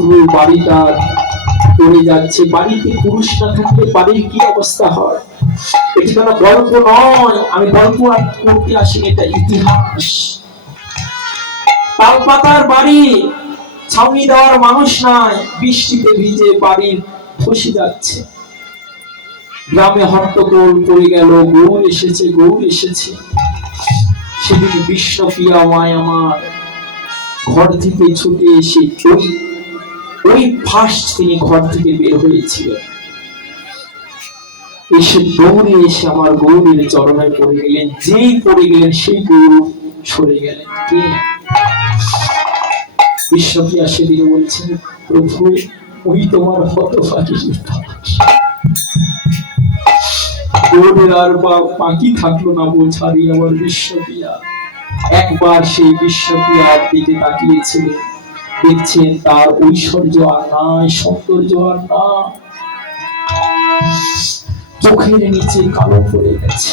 মহাপ্রভুর বাড়িটা পড়ে যাচ্ছে। বাড়িতে পুরুষ না থাকলে বাড়ির কি অবস্থা হয়? এটি কোনো গল্প নয়, আমি গল্প করতে আসিনি, এটা ইতিহাস। তালপাতার বাড়ি, ছাউনি দেওয়ার মানুষ নাই, বৃষ্টিতে ভিজে বাড়ি ধসে যাচ্ছে। গ্রামে হট্টগোল পড়ে গেল, গৌর এসেছে, গৌর এসেছে। সেদিন বিশ্বপ্রিয়া মায় আমার ঘর থেকে ছুটে এসে ওই ফার্স্ট তিনি ঘর থেকে বের হয়েছিলেন, এসে দৌড়ে এসে আমার গৌরের চরণে পড়ে গেলেন। যেই পড়ে গেলেন সেই গৌর সরে গেলেন। কে? বিশ্বপ্রিয়া সেদিন বলছেন, প্রভু ওই তোমার হতভাগী গৌরের আর বাকি থাকলো না বোঝারি আমার বিশ্বপ্রিয়া। একবার সেই বিশ্বপ্রিয়ার দিকে তাকিয়েছিলেন, দেখছেন তার ঐশ্বর্য আর নাই, সৌন্দর্য আর না, চোখের নিচে কালো পড়ে গেছে,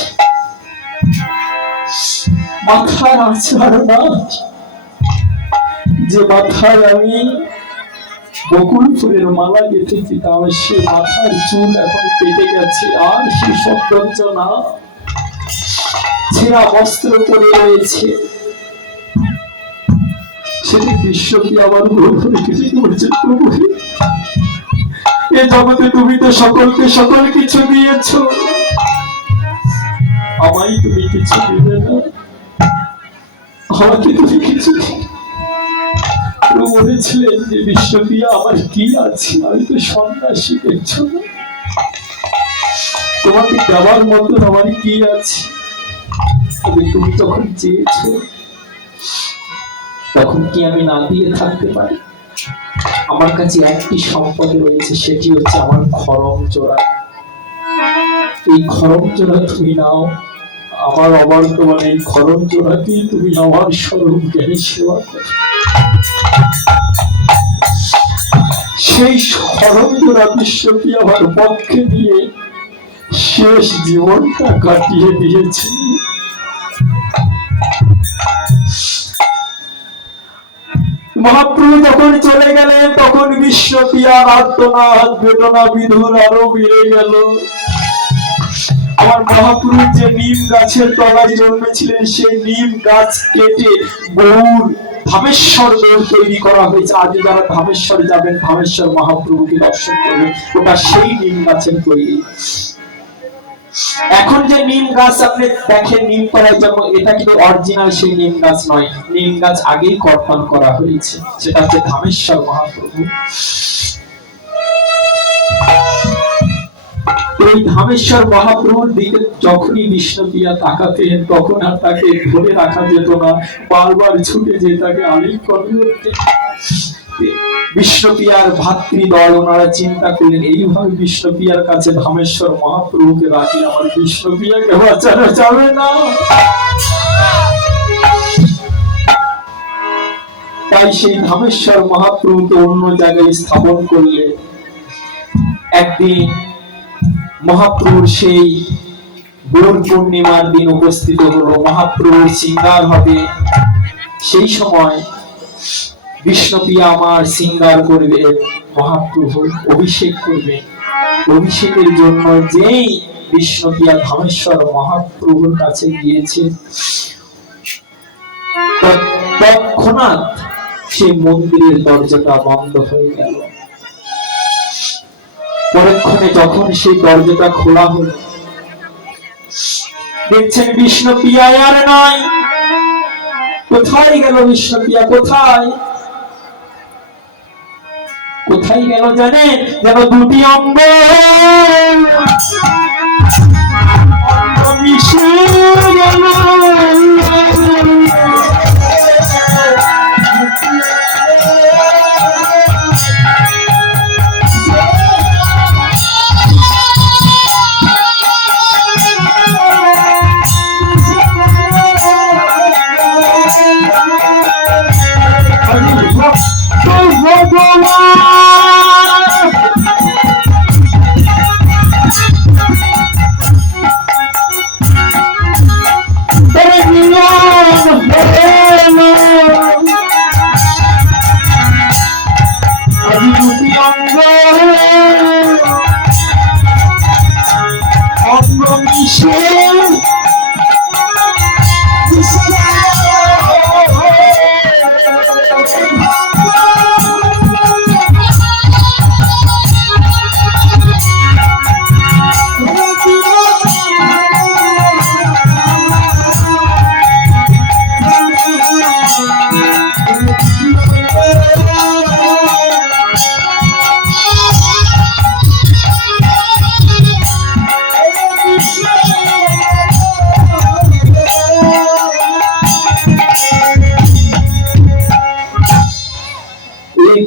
মাথার আঁচড় না, যে মাথায় আমি বকুল ফুলের মালা গেঁথেছিলাম সে মাথার চুল এখন কেটে গেছে, আর সে সৌন্দর্য না, ছেঁড়া বস্ত্র পরে রয়েছে। সেটি বিশ্বপ্রিয়া আবার বলছে, প্রভু এ জগতে তুমি তো সকলকে সকল কিছু দিয়েছ, আমায় তুমি কিছু দিবে না, আমাকে তুমি কিছু বলেছিলেন যে বিশ্বপ্রিয়া আমার কি আছে, আমি তো সন্ন্যাসী, দেখছো না তোমাকে দেওয়ার মতন আমার কি আছে। তবে তুমি তখন চেয়েছ, তখন কি আমি না দিয়ে থাকতে পারি? আমার কাছে একটি সম্পদ রয়েছে, সেটি হচ্ছে আমার খড়ম জোড়া। এই খড়ম জোড়া তুমি নাও, আমার অবর্তমানে এই খড়ম জোড়াকে তুমি আমার স্বরূপ জ্ঞানী সেবা করো। সেই খড়ম জোড়া বিশ্বপ্রিয়া আমার পক্ষে দিয়ে শেষ জীবনটা কাটিয়ে দিয়েছে। মহাপ্রভু যখন চলে গেলেন তখন বিশ্বপ্রিয়ার আর্তনাদ বেদনা বিধুর আরো বেড়ে গেল। আমার মহাপ্রভু যে নিম গাছের তলায় জন্মেছিলেন সেই নিম গাছ কেটে গৌর ধামেশ্বর তৈরি করা হয়েছে। আজ যারা ধামেশ্বর যাবেন, ধামেশ্বর মহাপ্রভুকে দর্শন করবেন, ওটা সেই নিম গাছের তৈরি। এখন যে নিম গাছ আপনি দেখেন নিম তলায় যেমন, এটা কিন্তু অরিজিনাল সেই নিম গাছ নয়, নিম গাছ আগেই কর্তন করা হয়েছে, সেটা হচ্ছে ধামেশ্বর মহাপ্রভু। এই ধামেশ্বর মহাপ্রভুর দিকে যখনই বিষ্ণুপ্রিয়া তাকাতেন তখন আর তাকে ধরে রাখা যেত না, বারবার ছুটে যেয়ে তাকে আলিঙ্গন করতেন। বিষ্ণুপ্রিয়ার ভাতৃদল ওনারা চিন্তা করলেন, এইভাবে বিষ্ণুপ্রিয়ার কাছে ধামেশ্বর মহাপ্রভুকে রাখলে আমার বিষ্ণুপ্রিয়াকে বাঁচানো যাবে না। তাই সেই ধামেশ্বর মহাপ্রভুকে অন্য জায়গায় স্থাপন করলে। একদিন মহাপ্রভুর সেই গৌর পূর্ণিমার দিন উপস্থিত হলো, মহাপ্রভুর সিঙ্গার হবে। সেই সময় বিষ্ণুপ্রিয়া আমার সিঙ্গার করবে, মহাপ্রভু অভিষেক করবে। অভিষেকের জন্য যেই বিষ্ণুপ্রিয়া ধামেশ্বর মহাপ্রভুর কাছে গিয়েছে, তৎক্ষণাৎ সেই মন্দিরের দরজাটা বন্ধ হয়ে গেল। পরক্ষণে যখন সেই দরজাটা খোলা হলো, দেখছেন বিষ্ণুপ্রিয়া আর নাই। কোথায় গেল বিষ্ণুপ্রিয়া? কোথায় কোথায় গেল জানেন? যেন দুটি অঙ্গ মিশে গেল। আজি দুটি অঙ্গ অঙ্গ মিশে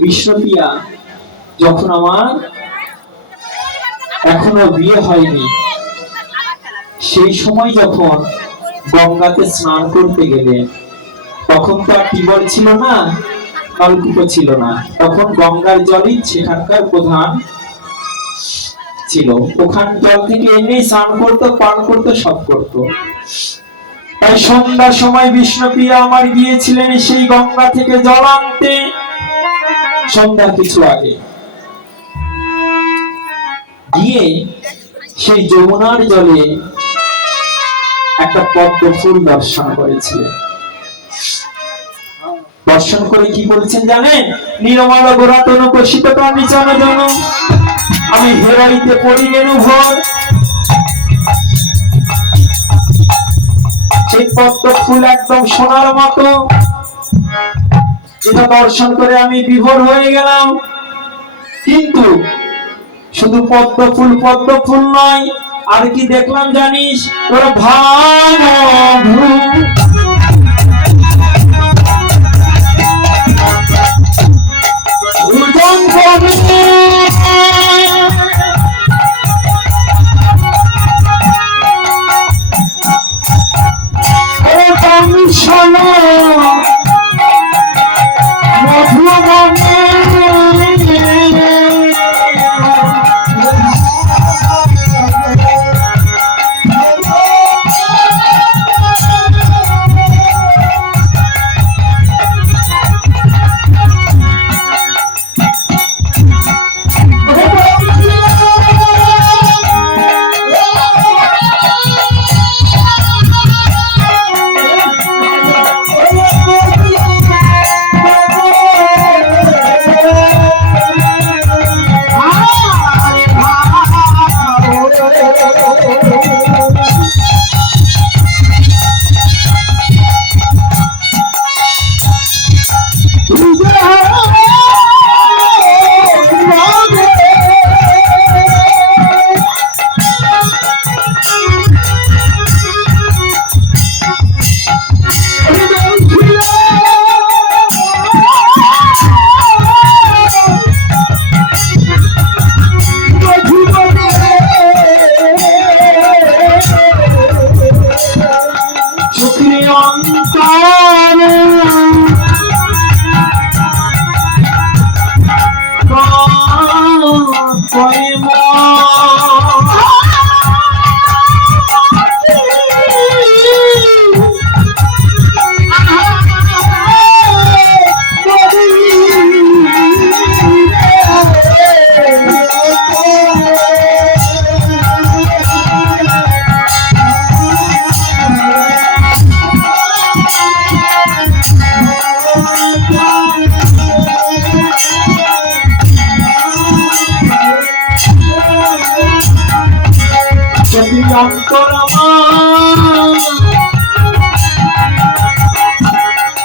বিষ্ণুপ্রিয়া যখন আমার এখনো বিয়ে হয়নি, সেই সময় যখন গঙ্গাতে স্নান করতে গেলেন, তখন তো আর টিউবওয়েল ছিল না, নলকূপ ছিল না, তখন গঙ্গার জলই সেখানকার প্রধান ছিল। ওখান জল থেকে এনে স্নান করতো, পান করতো, সব করতো। তাই সন্ধ্যার সময় বিষ্ণুপ্রিয়া আমার গিয়েছিলেন সেই গঙ্গা থেকে জল আনতে। সন্ধ্যার কিছু আগে গিয়ে সেই যমুনার জলে একটা পদ্ম ফুল দর্শন করেছিলেন। দর্শন করে কি বলছেন জানেন? নিরমল গোরা তনু প্রসিত প্রাণী জন আমি হেরাইতে পড়িলেন ভোর। সেই পদ্ম ফুল একদম সোনার মতো, যেটা দর্শন করে আমি বিভোর হয়ে গেলাম। কিন্তু শুধু পদ্ম ফুল নয়, আর কি দেখলাম জানিস? ওরা ভাবু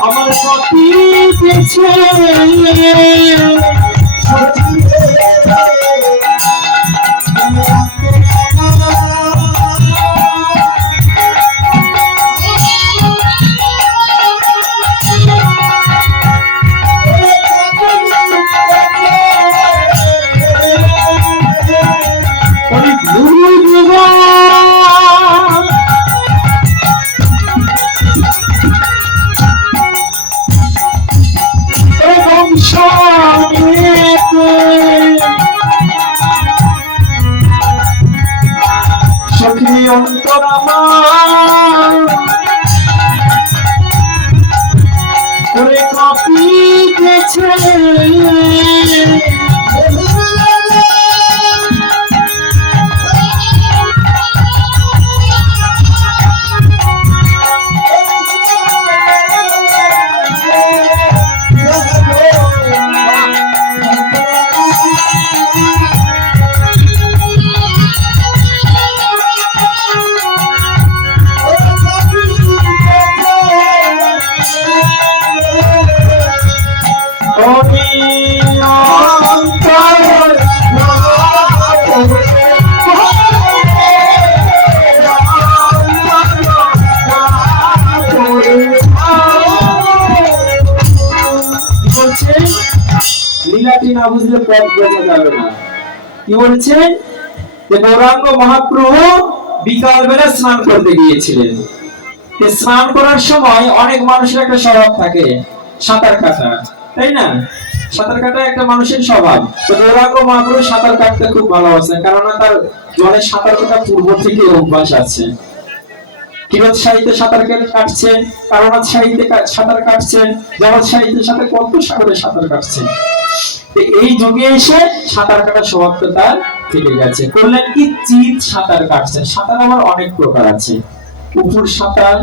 আমার পতি পেছে Shine. না বুঝলে পথ বোঝা যাবে না। কি বলছেন যে গৌরাঙ্গ মহাপ্রভু বিকাল বেলা স্নান করতে গিয়েছিলেন। স্নান করার সময় অনেক মানুষের একটা স্বভাব থাকে সাঁতার কাটা, তাই না? সাঁতার কাটা একটা মানুষের স্বভাব। তো গৌরাঙ্গ মহাপ্রভু সাঁতার কাটতে খুব ভালোবাসেন, কারণ তার জলে সাঁতার কাটা পূর্ব থেকে অভ্যাস আছে। কিরত সাহিত্যে সাঁতার কাটছেন, কারণাথ সাহিত্যে সাঁতার কাটছেন, জগৎ সাহিত্যের সাথে কত সাগরে সাঁতার কাটছেন। এই যুগে এসে সাঁতার কাটার স্বভাবটা তার থেকে গেছে। করলেন কি, চিত সাঁতার কাটছেন। সাঁতার আবার অনেক প্রকার আছে, উপর সাঁতার,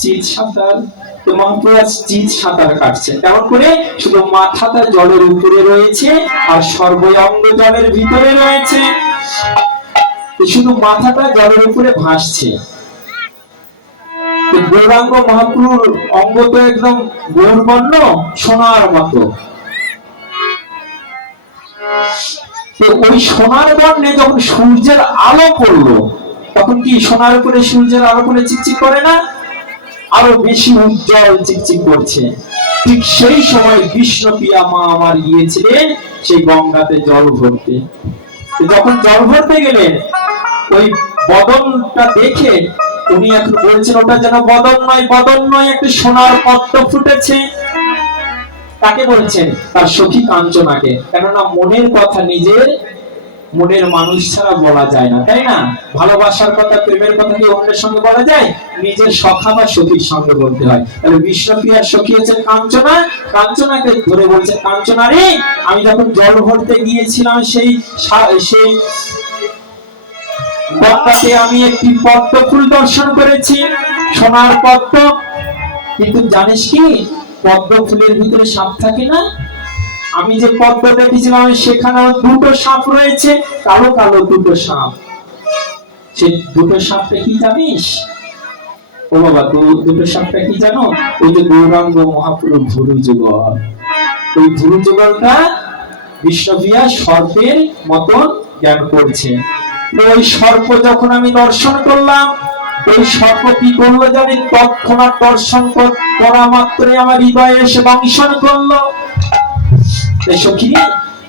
চিত সাঁতার। তো মহাপ্রভু চিত সাঁতার কাটছেন। কেমন করে? শুধু মাথাটা জলের উপরে রয়েছে আর সর্বঙ্গ জলের ভিতরে রয়েছে, শুধু মাথাটা জলের উপরে ভাসছে। গৌরাঙ্গ মহাপ্রভুর অঙ্গ তো একদম গৌরবর্ণ, সোনার মতো। ওই সোনার বর্ণে যখন সূর্যের আলো পড়লো, তখন কি সোনার উপরে সূর্যের আলো পড়ে চিকচিক করে না? আরো বেশি উজ্জ্বল চিকচিক করছে। ঠিক সেই সময় বিষ্ণুপ্রিয়া মা আমার গিয়েছিলেন সেই গঙ্গাতে জল ভরতে। যখন জল ভরতে গেলেন, ওই বদনটা দেখে উনি এখন বলছেন ওটা যেন বদন নয়, বদন নয়, একটা সোনার পদ্ম ফুটেছে। তাকে বলছেন তার সখী কাঞ্চনাকে, কেননা মনের কথা নিজের মনের মানুষ ছাড়া বলা যায় না, তাই না? ভালোবাসার কথা, প্রেমের কথা কি অন্যের সঙ্গে বলা যায়? নিজের সখা বা সখীর সঙ্গে বলতে হয়। তাহলে বিষ্ণুপ্রিয়ার সখী হচ্ছেন কাঞ্চনা। কাঞ্চনাকে ধরে বলছেন, কাঞ্চনা রে, আমি যখন জল ভরতে গিয়েছিলাম সেই গঙ্গাতে আমি একটি পদ্ম ফুল দর্শন করেছি, সোনার পদ্ম। কিন্তু জানিস কি, পদ্ম ফুলের ভিতরে সাপ থাকে না? আমি যে পদ্ম দেখেছিলাম সেখানে দুটো সাপ রয়েছে, কালো কালো দুটো সাপ। সে দুটো সাপটা কি জানিস? ও বাবা, দুটো সাপটা কি জানো? ওই যে গৌরাঙ্গ মহাপ্রভু ভুরু যুগল। ওই ভুরু যুগলটা বিষ্ণুপ্রিয়া সর্পের মতন জ্ঞান করছে। ওই সর্প যখন আমি দর্শন করলাম, ওই সর্প কি করলো জানি? তৎক্ষণাৎ দর্শন করা মাত্রই আমার হৃদয়ে এসে দংশন করলো। সখী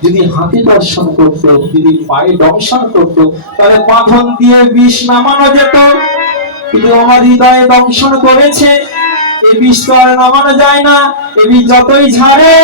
যদি হাতে দর্শন করতো, যদি পায়ে দংশন করতো, তাহলে বাঁধন দিয়ে বিষ নামানো যেত। কিন্তু আমার হৃদয়ে দংশন করেছে, এই বিষ তো আর নামানো যায় না। এই বিষ যতই ঝাড়ে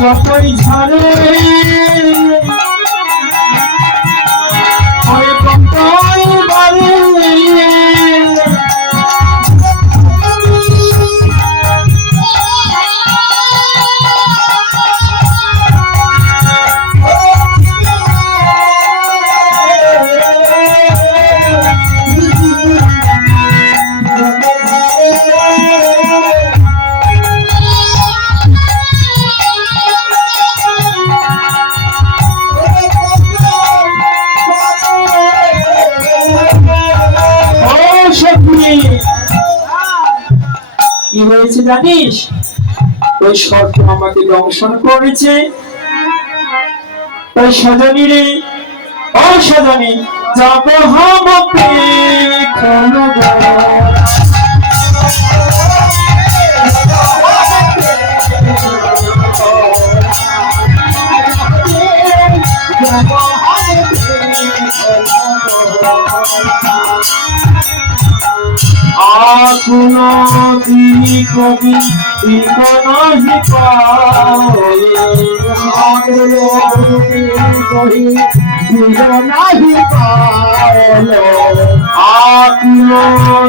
যতই ঝরে কি হয়েছে জানিস? ওই সর্প আমাকে দংশন করেছে। তাই সজনী রে, ও সজনী, যাব হামকে আকুলো তিনি কবি নাহি পারে, আকুলো তিনি কবি নাহি পারে, আকুলো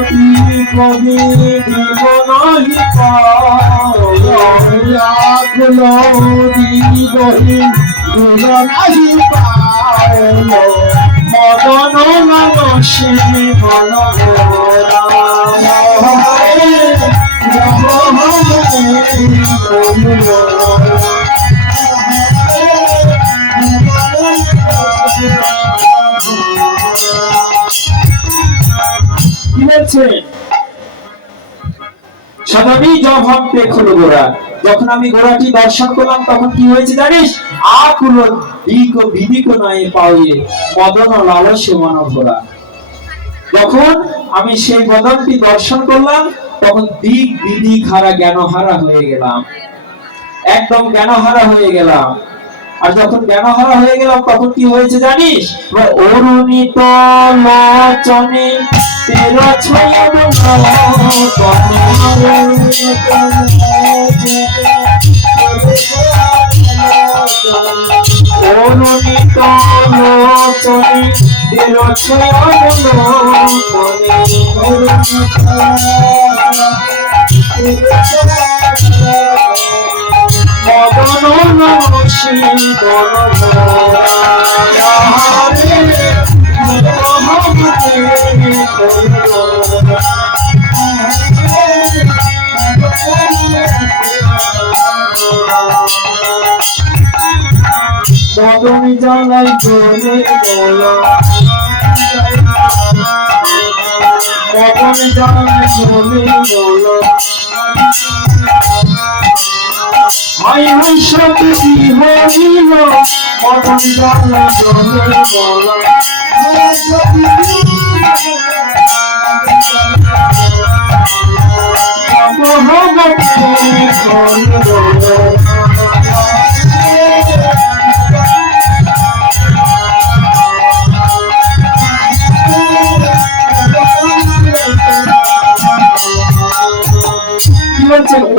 তিনি কবি নাহি পারে, আকুলো তিনি কবি নাহি পারে। মদন মানসে মনোহরা কি বলছে সদামি জবাব দেখলো গোরা। যখন আমি গোরাটি দর্শন করলাম তখন কি হয়েছে জানিস? আকুল দিক ও বিদিক নয় পাইয়ে মদন লালসে মনোহরা। যখন আমি সেই বদনটি দর্শন করলাম তখন দিক বিদিক হারা জ্ঞানহারা হয়ে গেলাম, একদম জ্ঞানহারা হয়ে গেলাম। আর যখন জ্ঞানহারা হয়ে গেলাম তখন কি হয়েছে জানিস? অরুণিত লোচনে তেরা ছয়া অরুণিত লোচনে তেরা ছয়া মদন নমসি মদন জ্বালাই চলে বলা মদন জ্বালাই চলে বলা হাই হাই শক্তি হইল মদন জ্বালাই চলে বলা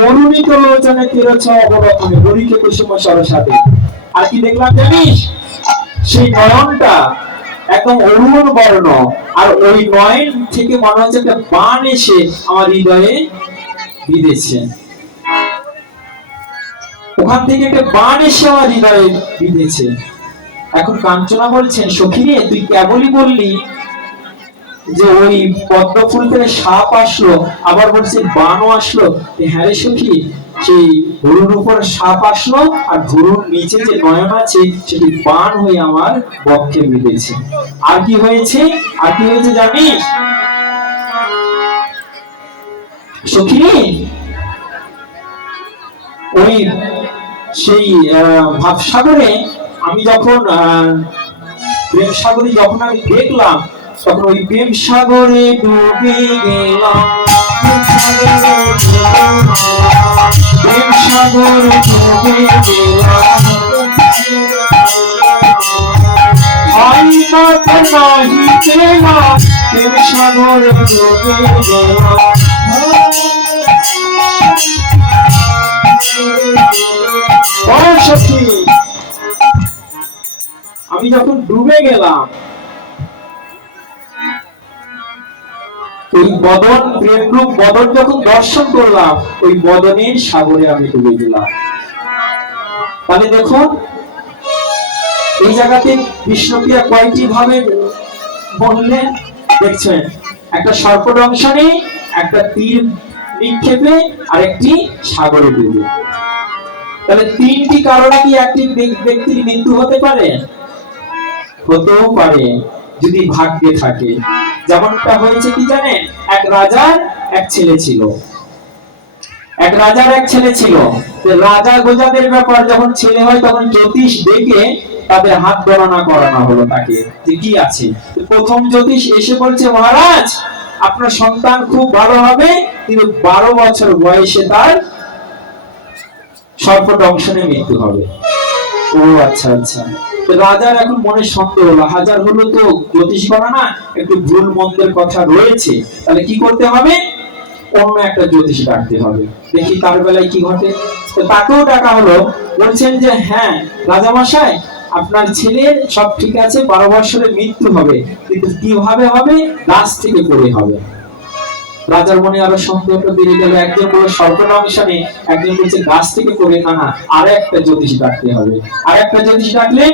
অরুণিত লোচনে তিরছ অবরোধনে হরিকে কুসুম সরসাতে। আর কি দেখলাম জানিস? সেই নয়নটা একদম অরুণ বর্ণ, আর ওই নয়ন থেকে মনে হচ্ছে একটা বাণ এসে আমার হৃদয়ে বিঁধেছে। ওখান থেকে একটা বাণ এসে আমার হৃদয়ে বিঁধেছে। এখন কাঞ্চনা বলছেন, সখী রে তুই কেবলই বললি যে ওই পদ্ম ফুল থেকে সাপ আসলো, আবার বলছে বানও আসলো। হ্যাঁ রে সখী, সেই ধরুর উপর সাপ আসলো আর ধরুর নিচে যে নয়ন আছে সেটি বান হয়ে আমার বক্ষে বিঁধেছে। আর কি হয়েছে? আর কি হয়েছে জানিস সখী? ওই সেই ভাবসাগরে আমি যখন প্রেম সাগরে যখন আমি দেখলাম তখন ওই প্রেম সাগরে ডুবে গেলাম, প্রেম সাগরে ডুবে গেলাম, হাই মাথা নাহি পেলাম, প্রেম সাগরে ডুবে গেলাম। আমি যখন ডুবে গেলাম ওই বদন প্রেমরূপ বদন যখন দর্শন করলাম ওই বদনের সাগরে আমি ডুবে গেলাম। তাহলে দেখুন এই জায়গাতে বিষ্ণুপ্রিয়া কয়টি ভাবে বললেন দেখছেন? একটা সর্পদংশনে, একটা তীর নিক্ষেপে, আর একটি সাগরে ডুবে। তাহলে তিনটি কারণে কি একটি ব্যক্তির মৃত্যু হতে পারে? হতেও পারে যদি ভাগ্যে থাকে। যেমনটা হয়েছে কি জানেন? এক রাজার এক ছেলে ছিল, এক রাজার এক ছেলে ছিল। রাজা গোজাদের ব্যাপার যখন ছেলে হয় তখন জ্যোতিষ ডেকে তাদের হাত গণনা করানো হলো তাকে যে কি আছে। প্রথম জ্যোতিষ এসে বলছে, মহারাজ আপনার সন্তান খুব ভালো হবে, কিন্তু 12 বছর বয়সে তার সর্পদংশনে মৃত্যু হবে। ও আচ্ছা আচ্ছা। রাজার এখন মনে সন্দেহ হলো, হাজার হলো তো জ্যোতিষ গণনা একটু ভুল মন্দের কথা রয়েছে, তাহলে কি করতে হবে? অন্য একটা জ্যোতিষ ডাকতে হবে, দেখি তার বেলায় কি ঘটে। তো তাকেও ডাকা হলো। বলছেন যে হ্যাঁ রাজামশাই, আপনার ছেলের সব ঠিক আছে, 12 বছরে মৃত্যু হবে, কিন্তু কিভাবে হবে? গাছ থেকে পড়ে হবে। রাজার মনে আরো সন্দেহটা বেড়ে গেল। একজন বলল সর্পদংশনে, একজন বলছে গাছ থেকে পড়ে। না, আর একটা জ্যোতিষ ডাকতে হবে। আর একটা জ্যোতিষ ডাকলেন,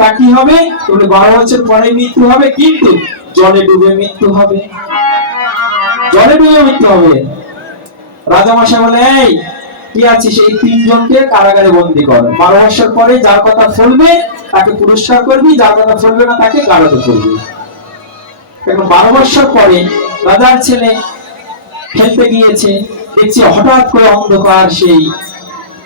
তা কি হবে? বলে 12 বছর পরে মৃত্যু হবে, কিন্তু জলে ডুবে মৃত্যু হবে, জলে ডুবে মৃত্যু হবে। রাজামশাই বলে, এই কি আছিস, এই 3 জনকে কারাগারে বন্দী কর, 12 বছর পরে যার কথা ফলবে তাকে পুরস্কার করবি, যার কথা ফলবে না তাকে কারাগারে করবি। এখন 12 বছর পরে রাজার ছেলে খেলতে গিয়েছে, দেখছি হঠাৎ করে অন্ধকার সেই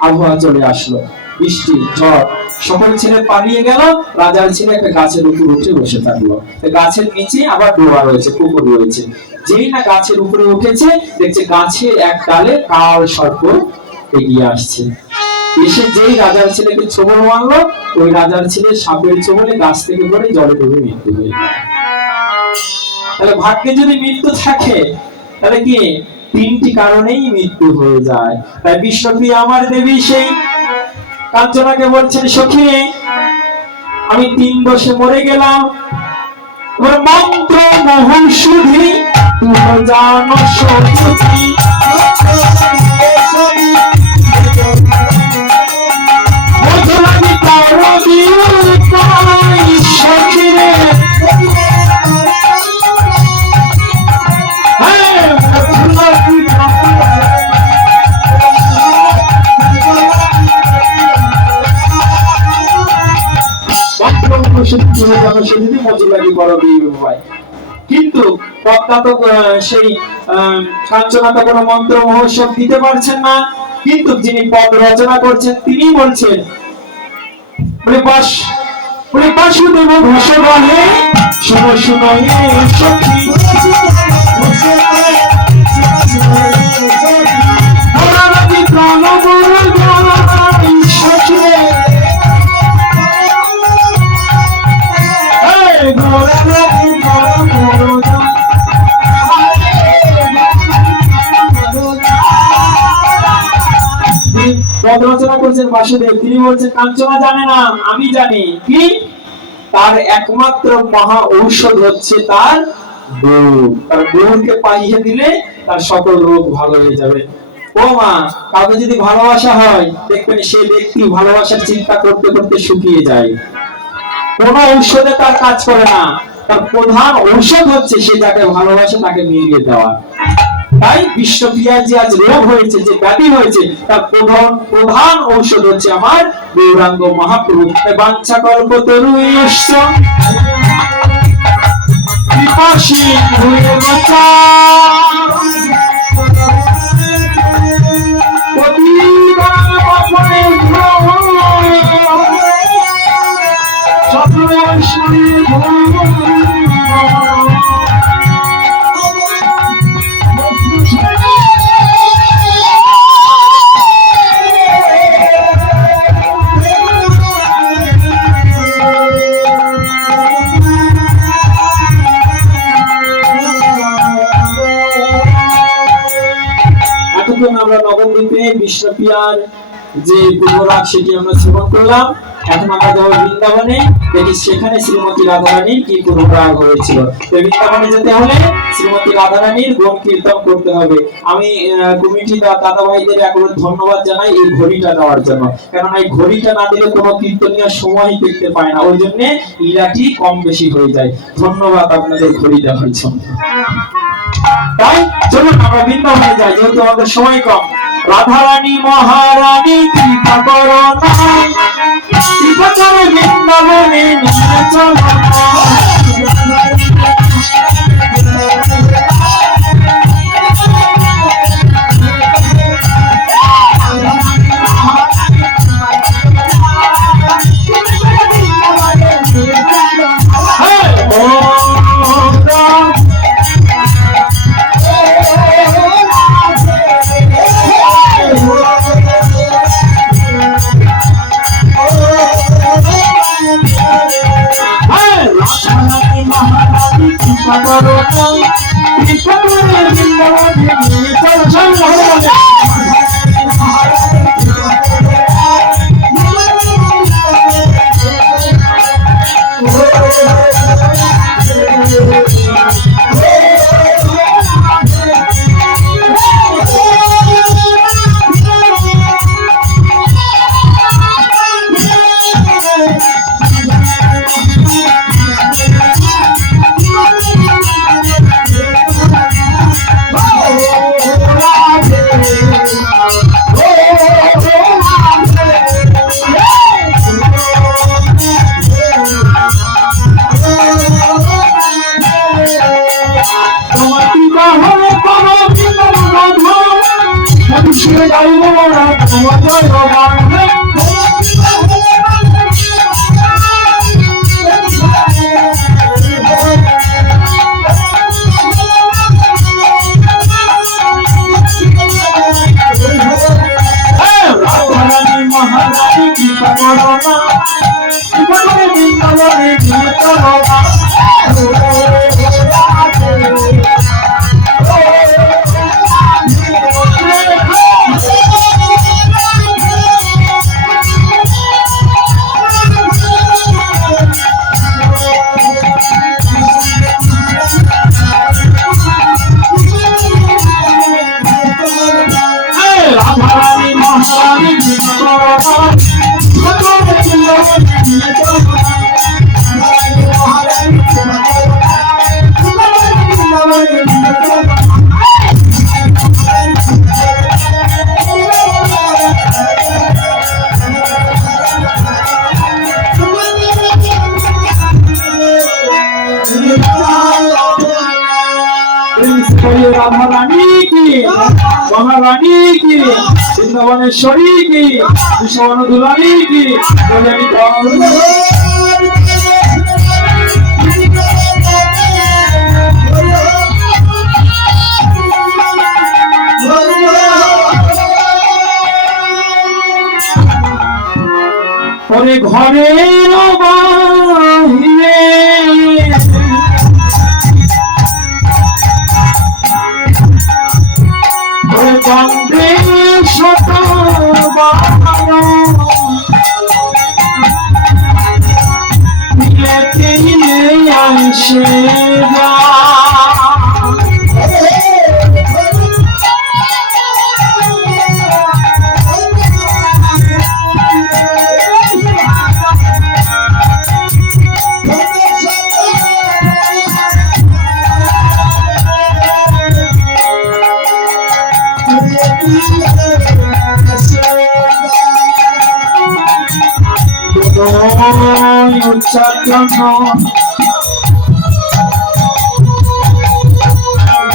আবহাওয়া চলে আসলো, বৃষ্টি ঝড়, সকল ছেলে পালিয়ে গেল, রাজার ছেলে একটা গাছের উপর উঠে বসে থাকলো। গাছের নিচে আবার ডোবা রয়েছে, পুকুর রয়েছে। যেই না গাছের উপরে উঠেছে, দেখছে গাছের এক ডালে কাল সর্প এগিয়ে আসছে। এসে যেই রাজার ছেলেকে ছোবল মারলো, ওই রাজার ছেলে সাপের ছোবলে গাছ থেকে পড়ে জলে ডুবে মৃত্যু হয়ে গেল। তাহলে ভাগ্যে যদি মৃত্যু থাকে, তাহলে কি 3টি কারণেই মৃত্যু হয়ে যায়। তাই বিশ্বপ্রিয়া আমার দেবী সেই কাঞ্চনাকে বলছেন, সখী আমি 3 বছর মরে গেলাম, তোমার মন্ত্র মোহন সুধি তুমি জানো সত্যি, মধুরানি করবি উপায় সখী রে, কিন্তু পদ্মা তো সেই কাঞ্চনা তো কোনো মন্ত্র মহোৎসব দিতে পারছেন না, কিন্তু যিনি পদ রচনা করছেন তিনি বলছেন, বাসুদেব ঘোষ বলে শুনো শুনো সখী, পদ রচনা করছেন বাসুদেব, তিনি বলছেন কাঞ্চনা জানে না, আমি জানি। কি? তার একমাত্র মহা ঔষধ হচ্ছে তার বউ, তার বউকে পাইয়ে দিলে তার সকল রোগ ভালো হয়ে যাবে। ও মা, কাউকে যদি ভালোবাসা হয়, দেখবেন সে ব্যক্তি ভালোবাসার চিন্তা করতে করতে শুকিয়ে যায়, কোনো ঔষধে তার কাজ করে না। তার প্রধান ঔষধ হচ্ছে সে যাকে ভালোবাসে তাকে মিলিয়ে দেওয়া। তাই বিশ্বপ্রিয়ার যে আজ রোগ হয়েছে, যে ব্যাধি হয়েছে, তার প্রধান ঔষধ হচ্ছে আমার গৌরাঙ্গ মহাপ্রভু। বাঞ্ছা কল্পতরুশ্চ কৃপাসী হয়ে বাঁচা, আমরা নবদ্বীপে বিশ্বপ্রিয়ার যে পূর্বরাগ সেটি আমরা শ্রবণ করলাম। এখন আমরা যাবো বৃন্দাবনে, দেখি সেখানে শ্রীমতী রাধারানীর কি পূর্বরাগ হয়েছিল। বৃন্দাবনে যেতে হলে শ্রীমতী রাধারানীর গুণ কীর্তন করতে হবে। আমি কমিটি দাদা ভাইদের একবার ধন্যবাদ জানাই এই ঘড়িটা দেওয়ার জন্য, কেননা এই ঘড়িটা না দিলে কোনো কীর্তনীয় সময় দেখতে পায় না, ওই জন্য লীলাটি কম বেশি হয়ে যায়। ধন্যবাদ আপনাদের ঘড়ি দেওয়ার জন্য। তাই চলুন আমরা বৃন্দাবনে যাই, যেহেতু আমাদের সময় কম। রাধারানী মহারানী কৃপা করো না, কৃপা করে বৃন্দাবনে নিয়ে চলো মহারানী কি করোনা জীবনে বিন্দরে দিয়ে করোনা রাধারানী মহারানী কি রাধারানী কি মহারানী কি বৃন্দাবনেশ্বরী কি বিশ্ববন দুলালী কি ওরে ঘরের বাহিরে বন্দে শতবার আসে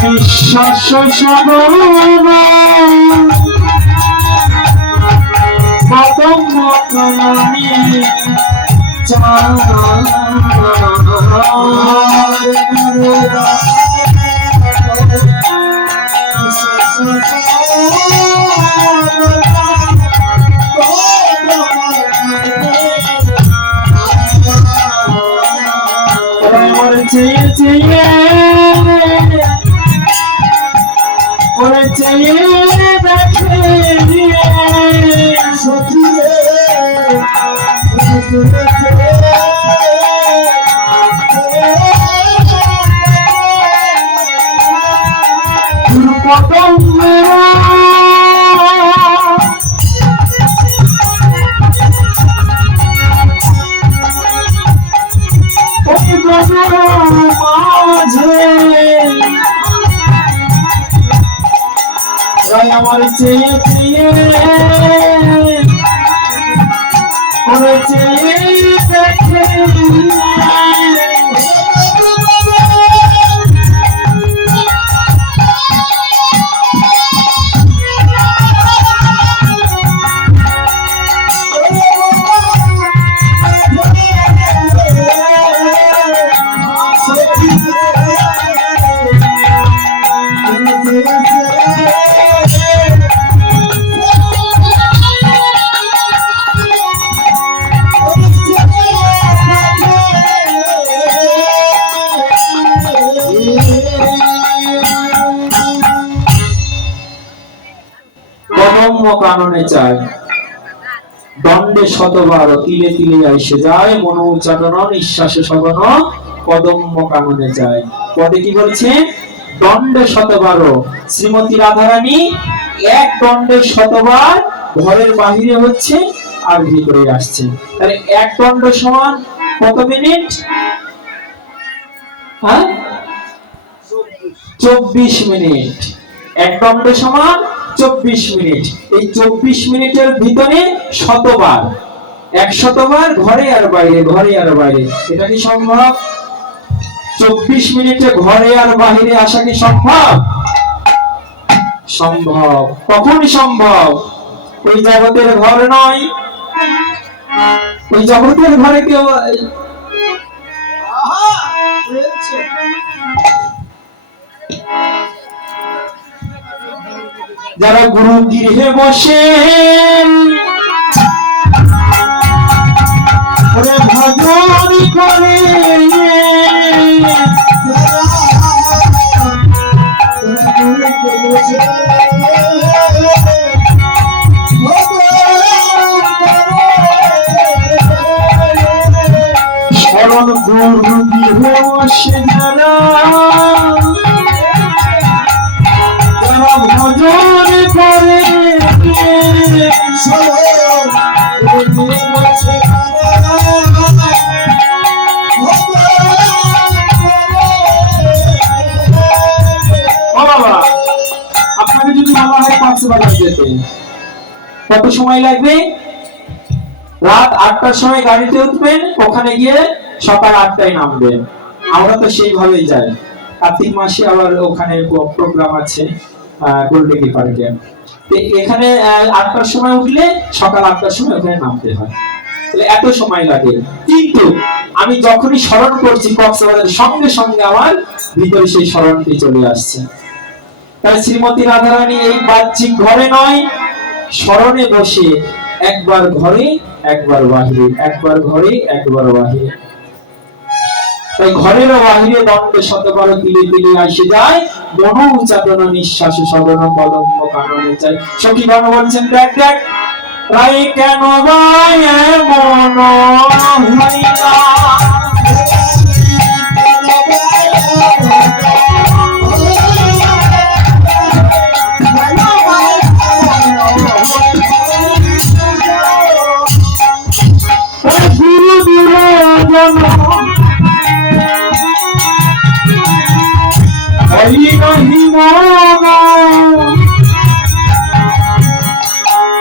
বিশ্বাস সাধন পদম কলমি চেয়ে চেয়ে ওরে চেয়ে দেখে আমার চেয়ে চেয়ে ওরে চেয়ে দেখে কাননে চায় দণ্ডে শতবার তিলে তিলে আইসে যায় মন উচ্চাটন নিঃশ্বাসে সগন কদম্ব কাননে যায়। পদে কি বলছে? দণ্ডে শতবার। শ্রীমতী রাধারানী এক দণ্ডে শতবার ঘরের বাহিরে হচ্ছে আর ভিতরে আসছে। তাহলে এক দণ্ড সমান কত মিনিট? 24 মিনিট। এক দণ্ড সমান 24 মিনিট। এই 24 মিনিটের ভিতরে শতবার, 100বার ঘরে আর বাইরে, ঘরে আর বাইরে। এটা কি সম্ভব? 24 মিনিটে ঘরে আর বাইরে আসা কি সম্ভব? সম্ভব। কখন সম্ভব? ওই জগতের ঘর নয়, ওই জগতের ঘরে কেউ যারা গুরু গৃহে বসে ভজন করে, শরণ গুরু গৃহে বসে যারা ভজন করে, আপনাকে যদি বলা হয় কক্সবাজার যেতে কত সময় লাগবে? রাত 8টার সময় গাড়িতে উঠবেন, ওখানে গিয়ে সকাল 8টায় নামবেন। আমরা তো সেইভাবেই যাই। কার্তিক মাসে আবার ওখানে প্রোগ্রাম আছে গোলটেকি পার্কে। এখানে 8টার সময় উঠলে সকাল 8টার সময় ওখানে নামতে হয়, এত সময় লাগে। কিন্তু আমি যখনই স্মরণ করছি কক্সবাজার, সঙ্গে সঙ্গে আমার ভিতরে সেই স্মরণটি চলে আসছে। তাই শ্রীমতী রাধারানী এই বাহ্যিক ঘরে নয়, স্মরণে বসে একবার ঘরে একবার বাহিরে, একবার ঘরে একবার বাহিরে। তাই ঘরের বাহিরে দণ্ড শতবার তিলে তিলে আসে যায়, মন উচাটন নিঃশ্বাস সদন কলম্ব কাননে চাই। সখী গণ বলছেন, দেখ দেখ রায় কেন গায় মন হইলা,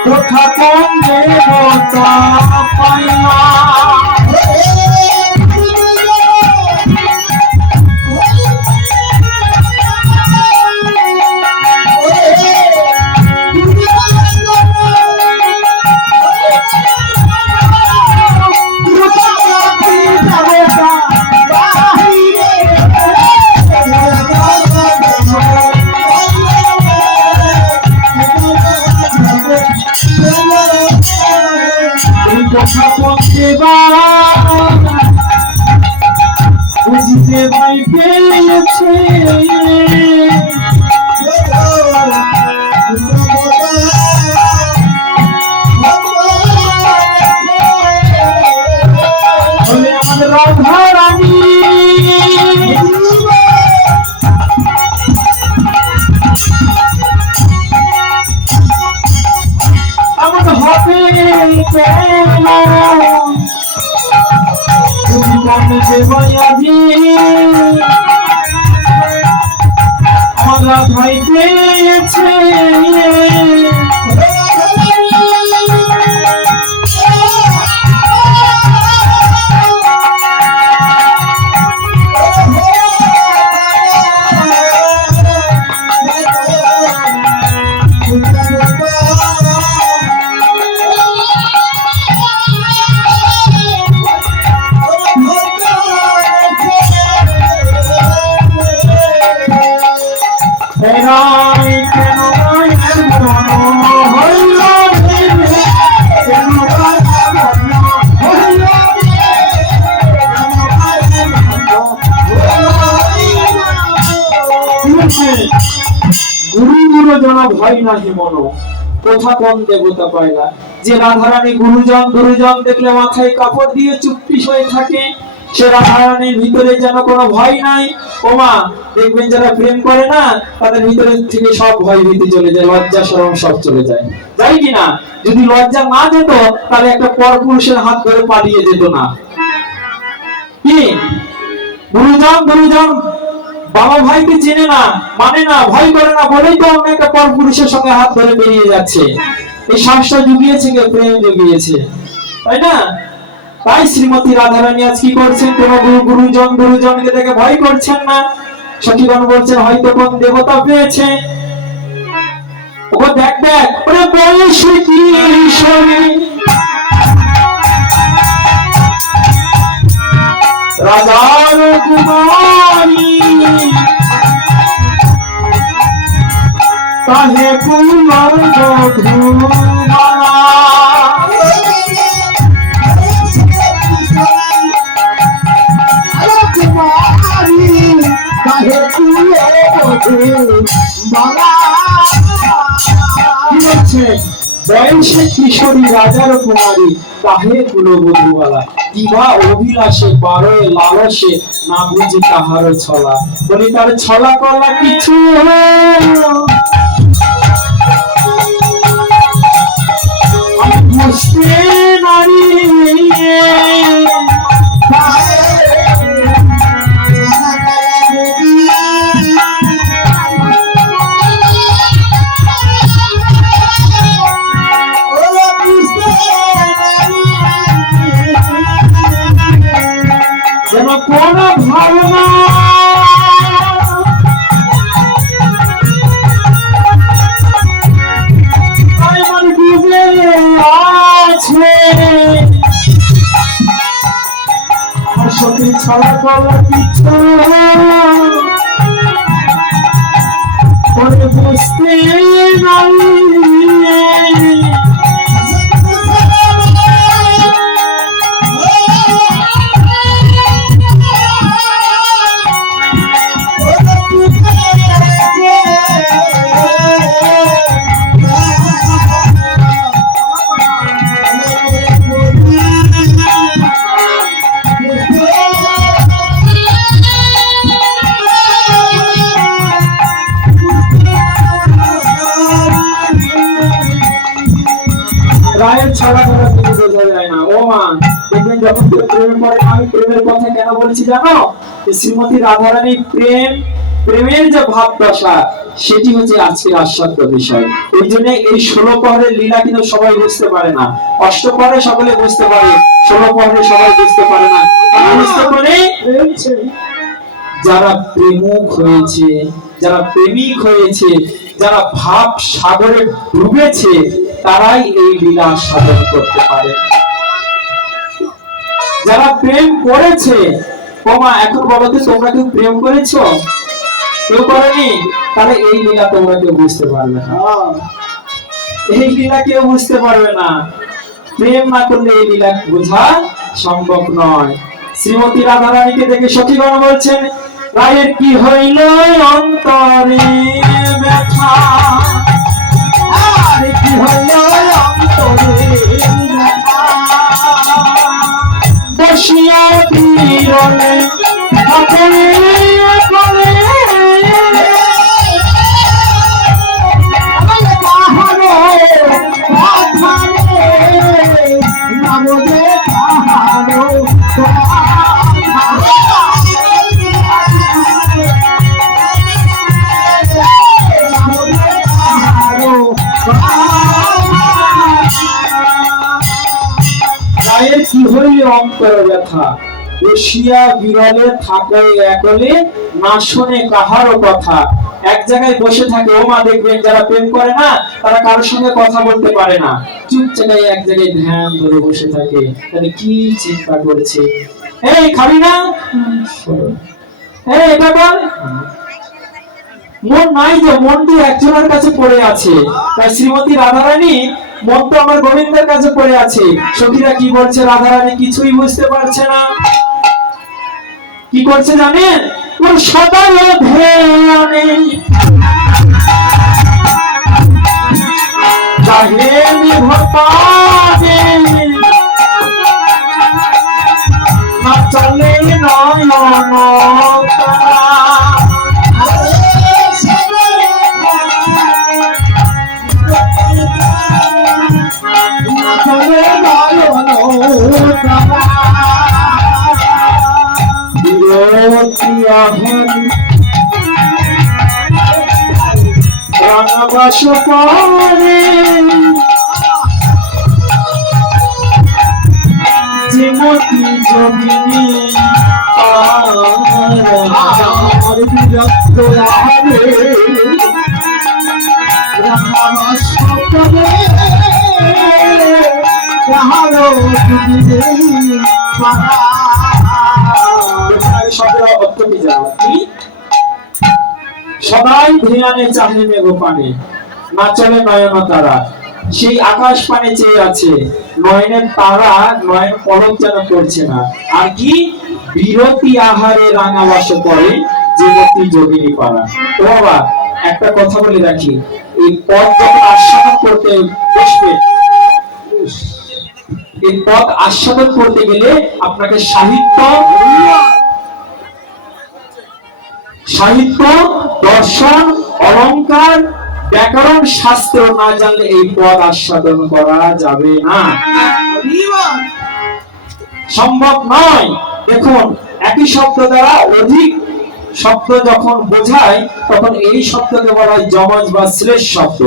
কোথা কোন দেবতা পাইলা, বুঝতে পাই পেয়েছে আমাদের রাধারানী। আমার হবে আমরা ভাই পেয়েছে ভয় নাহি মন, কোথা কোন দেবতা পাইলা। যে রাধারানী গুরুজন গুরুজন দেখলে মাথায় কাপড় দিয়ে চুপটি হয়ে থাকে, সে রাধারানীর ভিতরে যেন কোনো ভয় নাই। ওমা দেখবেন যারা প্রেম করে না, তাদের ভিতরে থেকে সব ভয় ভীতি চলে যায়, লজ্জা শরম সব চলে যায়, যাই কিনা? যদি লজ্জা না যেত তাহলে একটা পরপুরুষের হাত ধরে পালিয়ে যেত না। কি গুরুজন গুরুজন বাবা ভাইকে চেনে না, মানে না, ভয় করে না বলেই তো অন্য একটা পরপুরুষের সঙ্গে হাত ধরে বেরিয়ে যাচ্ছে। এই সাহসটা জুগিয়েছে কে? প্রেম জুগিয়েছে, তাই না? তাই শ্রীমতী রাধারানী আজ কি করছেন? কোন গুরুজন গুরুজনকে দেখে ভয় করছেন না। সখীগণ বলছেন হয়তো কোন দেবতা পেয়েছে। ও দেখ দেখ ওরে বয়সে কিশোরী রাজার কুমারী তাহে কুমার বধূমালা বয়সে কিশোরী রাজার কুমারী তাহে কুলবধূবালা কিবা অভিলাষে বারোয় লালসে না বুঝি তাহার ছলা বলি তার ছলা কলা কিছু বুঝতে নারী কোন ভাবনা আমার ডুবে আছে আমার সত্যি ছড়া করা কিছু করে বুঝতে নাই রায়ের ছড়া করা কিছু বোঝা যায় না। ও মা দেখবেন যখন প্রেমের পরে আমি প্রেমের কথা কেন বলেছি জানো? শ্রীমতী রাধারানী প্রেমের যে ভাব দশা সেটি হচ্ছে আজকের আস্বাদ্য বিষয়। এই জন্য এই 16 পরের লীলা কিন্তু সবাই বুঝতে পারে না। অষ্টপরে সকলে বুঝতে পারে, 16 পরে সবাই বুঝতে পারে না। বুঝতে পারে যারা প্রেমুখ হয়েছে, যারা প্রেমিক হয়েছে, যারা ভাব সাগরে ডুবেছে তারাই এই লীলা সাধন করতে পারে। যারা প্রেম করেছে, ওমা এখন বলো তো তোমরা কেউ প্রেম করেছো? কেউ করেনি? তাহলে এই লীলা তোমরা কেউ বুঝতে পারবে না। এই লীলা কেউ বুঝতে পারবে না। প্রেম না করলে এই লীলা বোঝা সম্ভব নয়। শ্রীমতী রাধারানীকে দেখে সখীগণ বলছেন, রায়ের কি হইল অন্তরে ব্যথা, আর কি হইল অন্তরে ব্যথা, বসিয়া বিরলে আপনে আপনে কি হইল অন্তর ব্যথা, বসিয়া বিরলে থাকো একলে, না শোনে কাহারও কথা। এক জায়গায় বসে থাকে। ও মা দেখবেন যারা প্রেম করে না তারা কারোর সঙ্গে কথা বলতে পারে না, চুপ জায়গায় এক জায়গায় ধ্যান ধরে বসে থাকে। তাহলে কি চিন্তা করছে? এই খাবি না? এই এটা কর। মন নাই যে, মনটি একজনের কাছে পড়ে আছে। তাই শ্রীমতী রাধারানী মন তো আমার গোবিন্দের কাছে পড়ে আছে। সখীরা কি বলছে? রাধারানী কিছুই বুঝতে পারছে না। কি করছে জানেন? ওর সদায় ধ্যানে জাহেলি ভপানে না চলে নয়ন তারা, রাঙাবাস পরে শ্রীমতী যোগিনী বিরক্ত সদাই ধ্যানে চাহে মেঘ পানে, না চলে নয়ন তারা। সেই আকাশ পানে চেয়ে আছে, নয়নের তারা নয়ন পলক যেন করছে না। আর কি বিরতি আহারে রাঙাবাস করে, যে মতি যোগিনী পাড়া। তো বাবা একটা কথা বলে রাখি, এই পথ যখন আস্বাদন করতে বসবে, এই পথ আস্বাদন করতে গেলে আপনাকে সাহিত্য, দর্শন, অলংকার, ব্যাকরণ, শাস্ত্র না জানলে এই পদ আস্বাদন করা যাবে না, সম্ভব নয়। দেখুন একই শব্দ দ্বারা অধিক শব্দ যখন বোঝায় তখন এই শব্দকে বলা হয় যমজ বা শ্লেষ শব্দ।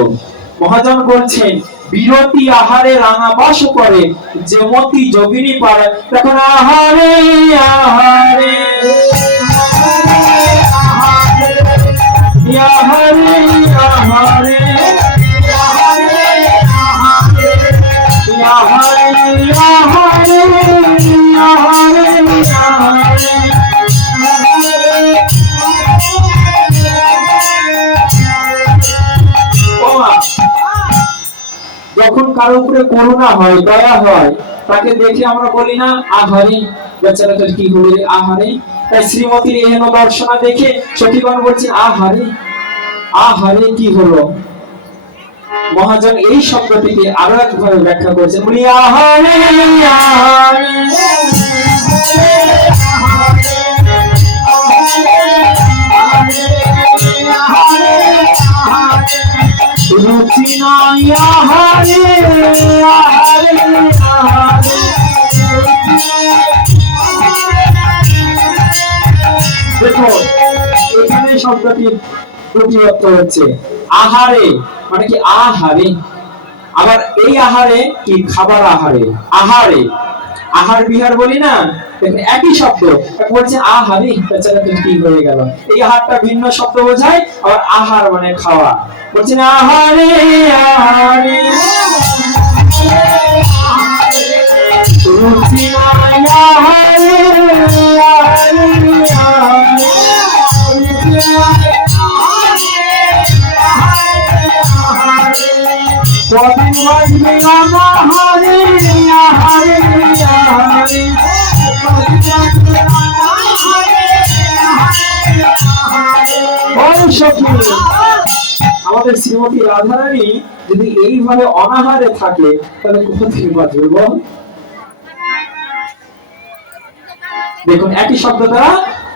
মহাজন বলছেন বিরতি আহারে রাঙাবাস করে, যে মতি যোগিনী পারে। তখন আহারে আহারে আহারে আহারে যখন কারো উপরে করুণা হয়, দয়া হয়, তাকে দেখে আমরা বলি না আহারে বেচারাটার কি হলো রে আহারে। তাই শ্রীমতীর এহেন দর্শনা দেখে সখীগণ বলছেন আহারে আহারে কি হলো। মহাজন এই শব্দটিকে আরো একভাবে ব্যাখ্যা করেছেন, বলি আহারে আহারে রুচি নাই আহারে আহারে আহারে। দেখো এখানে শব্দটি দুটি অর্থ হচ্ছে, আহারে মানে কি আহারে, আবার এই আহারে কি খাবার আহারে, আহারে আহার বিহার বলি না, একই শব্দ। বলছে আহারে বেচারাটা কি হয়ে গেল, এই আহারটা ভিন্ন শব্দ বোঝায়, আবার আহার মানে খাওয়া। বলছেন আহারে আহারে রুচি নাই আহারে আহারে কদিন বাজবে আহারে আহারে আহারে। আমাদের শ্রীমতী রাধারানী যদি এইভাবে অনাহারে থাকে তাহলে কোথায় বাঁচবে বল। দেখুন একই শব্দ দ্বারা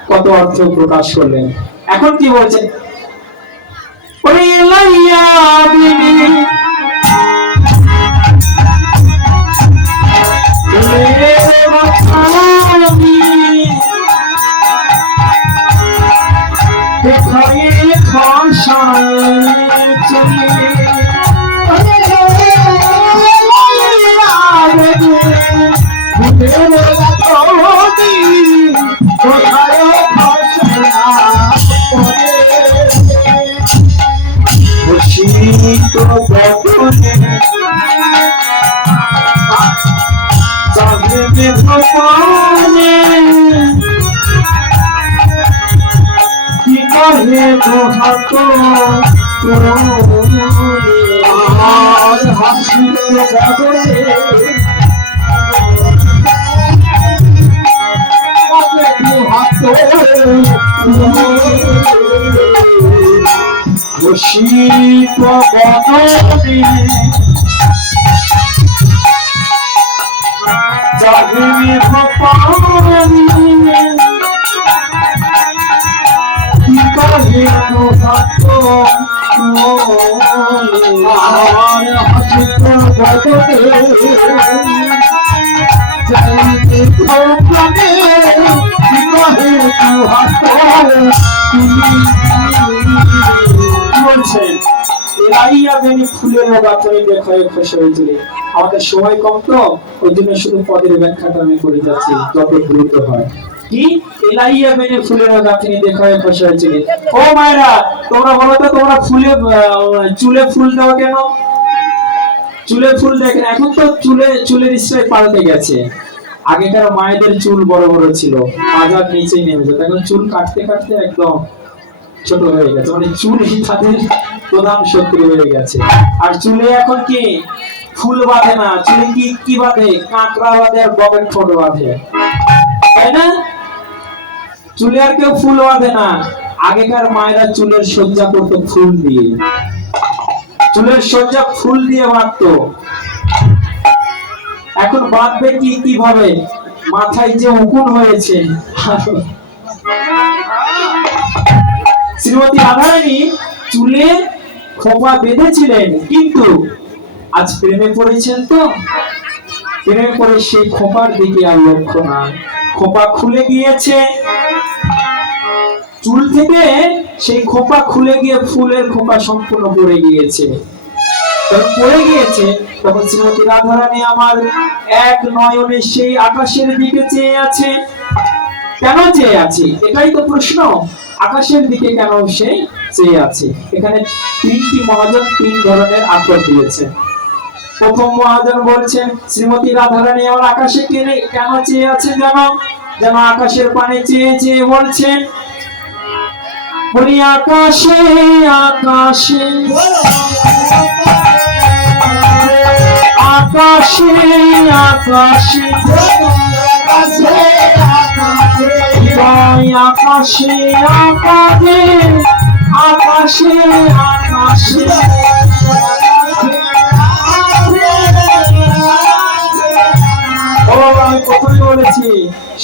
কত অর্থ প্রকাশ করলেন। এখন কি বলছেন, ফুলের গাছই দেখায় খুশি হয়েছিল। আমাদের সময় কম তো ওই জন্য শুধু পদের ব্যাখ্যাটা আমি করে যাচ্ছি যত দ্রুত হয়। কি এলাইয়া মেনে ফুলের গাঁথনি দেখা হয়ে বসে হয়েছিলেন। ও মায়েরা, তোমরা বলো তো, তোমরা চুলে ফুল দাও কেন? চুলে ফুল দেখেন, এখন তো চুলের স্টাইল পাল্টে গেছে। আগেকার মায়েদের চুল বড় বড় ছিল, মাজার নিচে নেমে যেত, এখন চুল কাটতে কাটতে একদম ছোট হয়ে গেছে, মানে চুলই তাদের প্রধান শত্রু হয়ে গেছে। আর চুলে এখন কি ফুল বাঁধে না, চুলে কি বাঁধে? কাঁকড়া বাঁধে আর বকেট ঠোঁট বাঁধে, তাই না? চুলে আর কেউ ফুল বাঁধে না। আগেকার মায়েরা চুলের সজ্জা করতো ফুল দিয়ে, চুলের সজ্জা ফুল দিয়ে বাঁধতো। এখন বাঁধবে কিভাবে? মাথায় যে উকুন হয়েছে। শ্রীমতী রাধারানী চুলে খোপা বেঁধেছিলেন, কিন্তু আজ প্রেমে পড়েছেন তো, প্রেমে পড়ে সেই খোপার দিকে আর লক্ষ্য নাই। খোপা খুলে গিয়েছে, চুল থেকে সেই খোপা খুলে গিয়ে ফুলের খোপা সম্পূর্ণ পড়ে গিয়েছে। যখন পড়ে গিয়েছে, তখন শ্রীমতী রাধারানী আমার এক নয়নে সেই আকাশের দিকে চেয়ে আছে। কেন চেয়ে আছে? এটাই তো প্রশ্ন। আকাশের দিকে কেন সে চেয়ে আছে? এখানে তিনটি মহাজন তিন ধরনের আত্মা দিয়েছে। প্রথম মহাজন বলছেন, শ্রীমতী রাধারানী আমার আকাশে কেন চেয়ে আছে? যেন আকাশের পানে চেয়ে চেয়ে বলছেন, বলি আকাশে আকাশে আকাশে আকাশে আকাশে আকাশে আকাশে আকাশে। আমি প্রথমে বলেছি,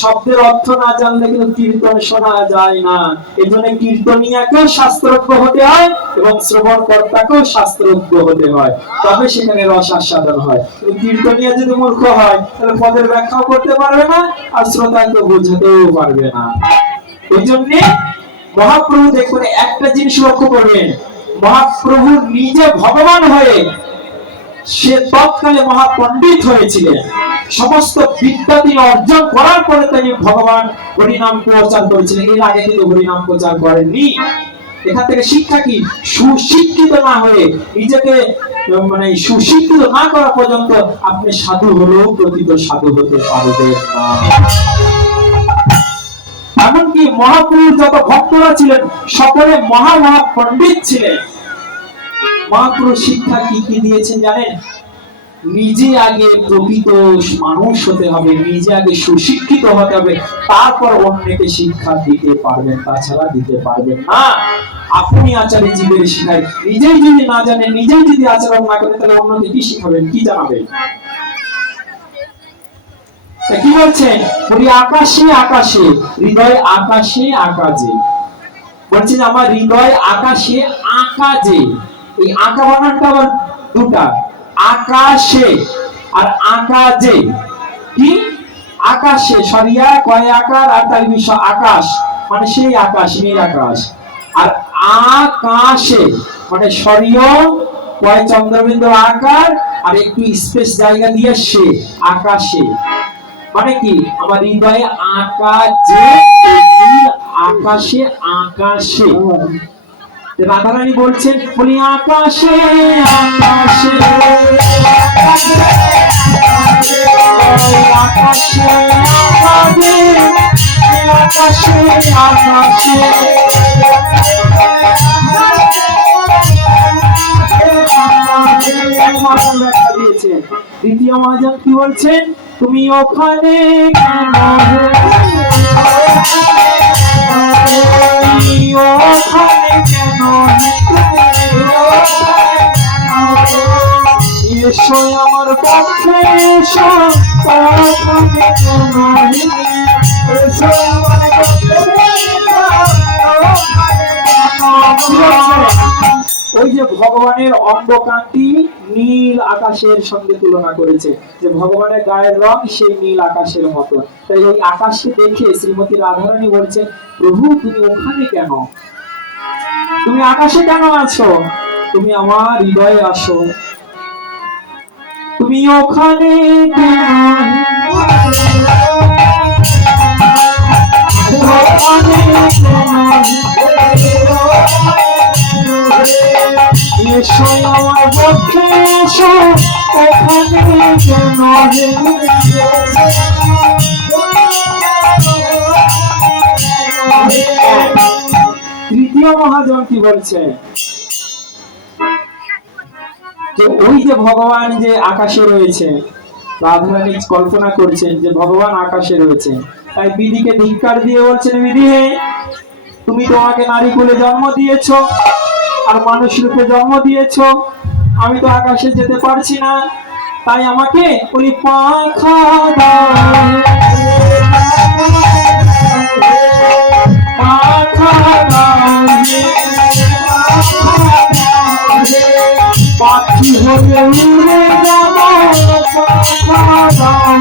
শব্দের অর্থ না জানলে কিন্তু কীর্তন শোনা যায় না। এই জন্য কীর্তনিয়াকেও শাস্ত্রজ্ঞ হতে হয় এবং শ্রবণ কর্তাকেও শাস্ত্রজ্ঞ হতে হয়, তবে সেখানে রস আস্বাদন হয়। কীর্তনিয়া যদি মূর্খ হয়, তাহলে পদের ব্যাখ্যাও করতে পারবে না আর শ্রোতাকে বোঝাতেও পারবে না। এই জন্য মহাপ্রভু দেখবেন, একটা জিনিস লক্ষ্য করবেন, মহাপ্রভু নিজে ভগবান হয়ে সে তৎকালে মহাপণ্ডিত হয়েছিলেন। সমস্ত বিদ্যা তিনি অর্জন করার পরে তিনি ভগবান হরিনাম প্রচার করেছিলেন। এর আগে কিন্তু হরিনাম প্রচার করেননি। এখান থেকে শিক্ষা কি? সুশিক্ষিত না হয়ে, নিজেকে মানে সুশিক্ষিত না করা পর্যন্ত আপনি সাধু হলেও প্রকৃত সাধু হতে পারবেন না। এমনকি মহাপুরুষ যত ভক্তরা ছিলেন, সকলে মহা পণ্ডিত ছিলেন। মহাপুরুষ শিক্ষা কি দিয়েছেন জানেন? নিজে আগে প্রকৃত মানুষ হতে হবে, নিজে আগে সুশিক্ষিত হতে হবে, তারপর অন্যকে শিক্ষা দিতে পারবেন, তাছাড়া দিতে পারবেন না। আপনি আচারে জীবের শিখাই, নিজেই যদি না জানেন, নিজেই যদি আচরণ না করেন, তাহলে অন্যকে কি শিখাবেন, কি জানাবেন? কি বলছেন? বলি আকাশে আকাশে, হৃদয় আকাশে আকাশে। বলছেন আমার হৃদয় আকাশে আকাশে। এই আঁকা বানানটা আবার দুটা, আকাশে আর আকাশে। কি? আকাশে সরিয়া কয় আকার আর তার বিষয় আকাশ, মানে সেই আকাশ, নীল আকাশ। আর আকাশে মানে সরিয় কয় চন্দ্রবিন্দু আকার আর একটু স্পেস জায়গা দিয়ে সে, আকাশে। মানে কি? আমার হৃদয়ে আকাশে, আকাশে আকাশে। রাধারানী বলছেন, বলি আকাশে আকাশে আকাশে আকাশে আকাশে আকাশে। দ্বিতীয় মহাজন কি বলছেন? তুমি ওখানে কেন, ওখানে কেন, এসো আমার পক্ষে এসো, ওখানে কেন, এসো আমার পক্ষে এসো। ওই যে ভগবানের অঙ্গকান্তি নীল আকাশের সঙ্গে তুলনা করেছে, যে ভগবানের গায়ের রং সেই নীল আকাশের মতো। তাই ওই আকাশকে দেখে শ্রীমতী রাধারানী বলছেন, প্রভু তুমি ওখানে কেন, তুমি আকাশে কেন আছো? তুমি আমার হৃদয়ে আসো। তুমি ওখানে কেন, এসো আমার পক্ষে এসো ওখানে কেন তৃতীয় মহাজন কি বলছে যে ওই যে ভগবান যে আকাশে রয়েছে, রাধারানী কল্পনা করছেন যে ভগবান আকাশে রয়েছে, তাই বিধিকে ধিক্কার দিয়ে বলছেন, বিধি হে, তুমি তোমাকে নারী কুলে জন্ম দিয়েছো আর মানুষ রূপে জন্ম দিয়েছো, আমি তো আকাশে যেতে পারছি না, তাই আমাকে ওই পাখা দাও, পাখা দাও, পাখি হয়ে উড়ে যাব, পাখা দাও,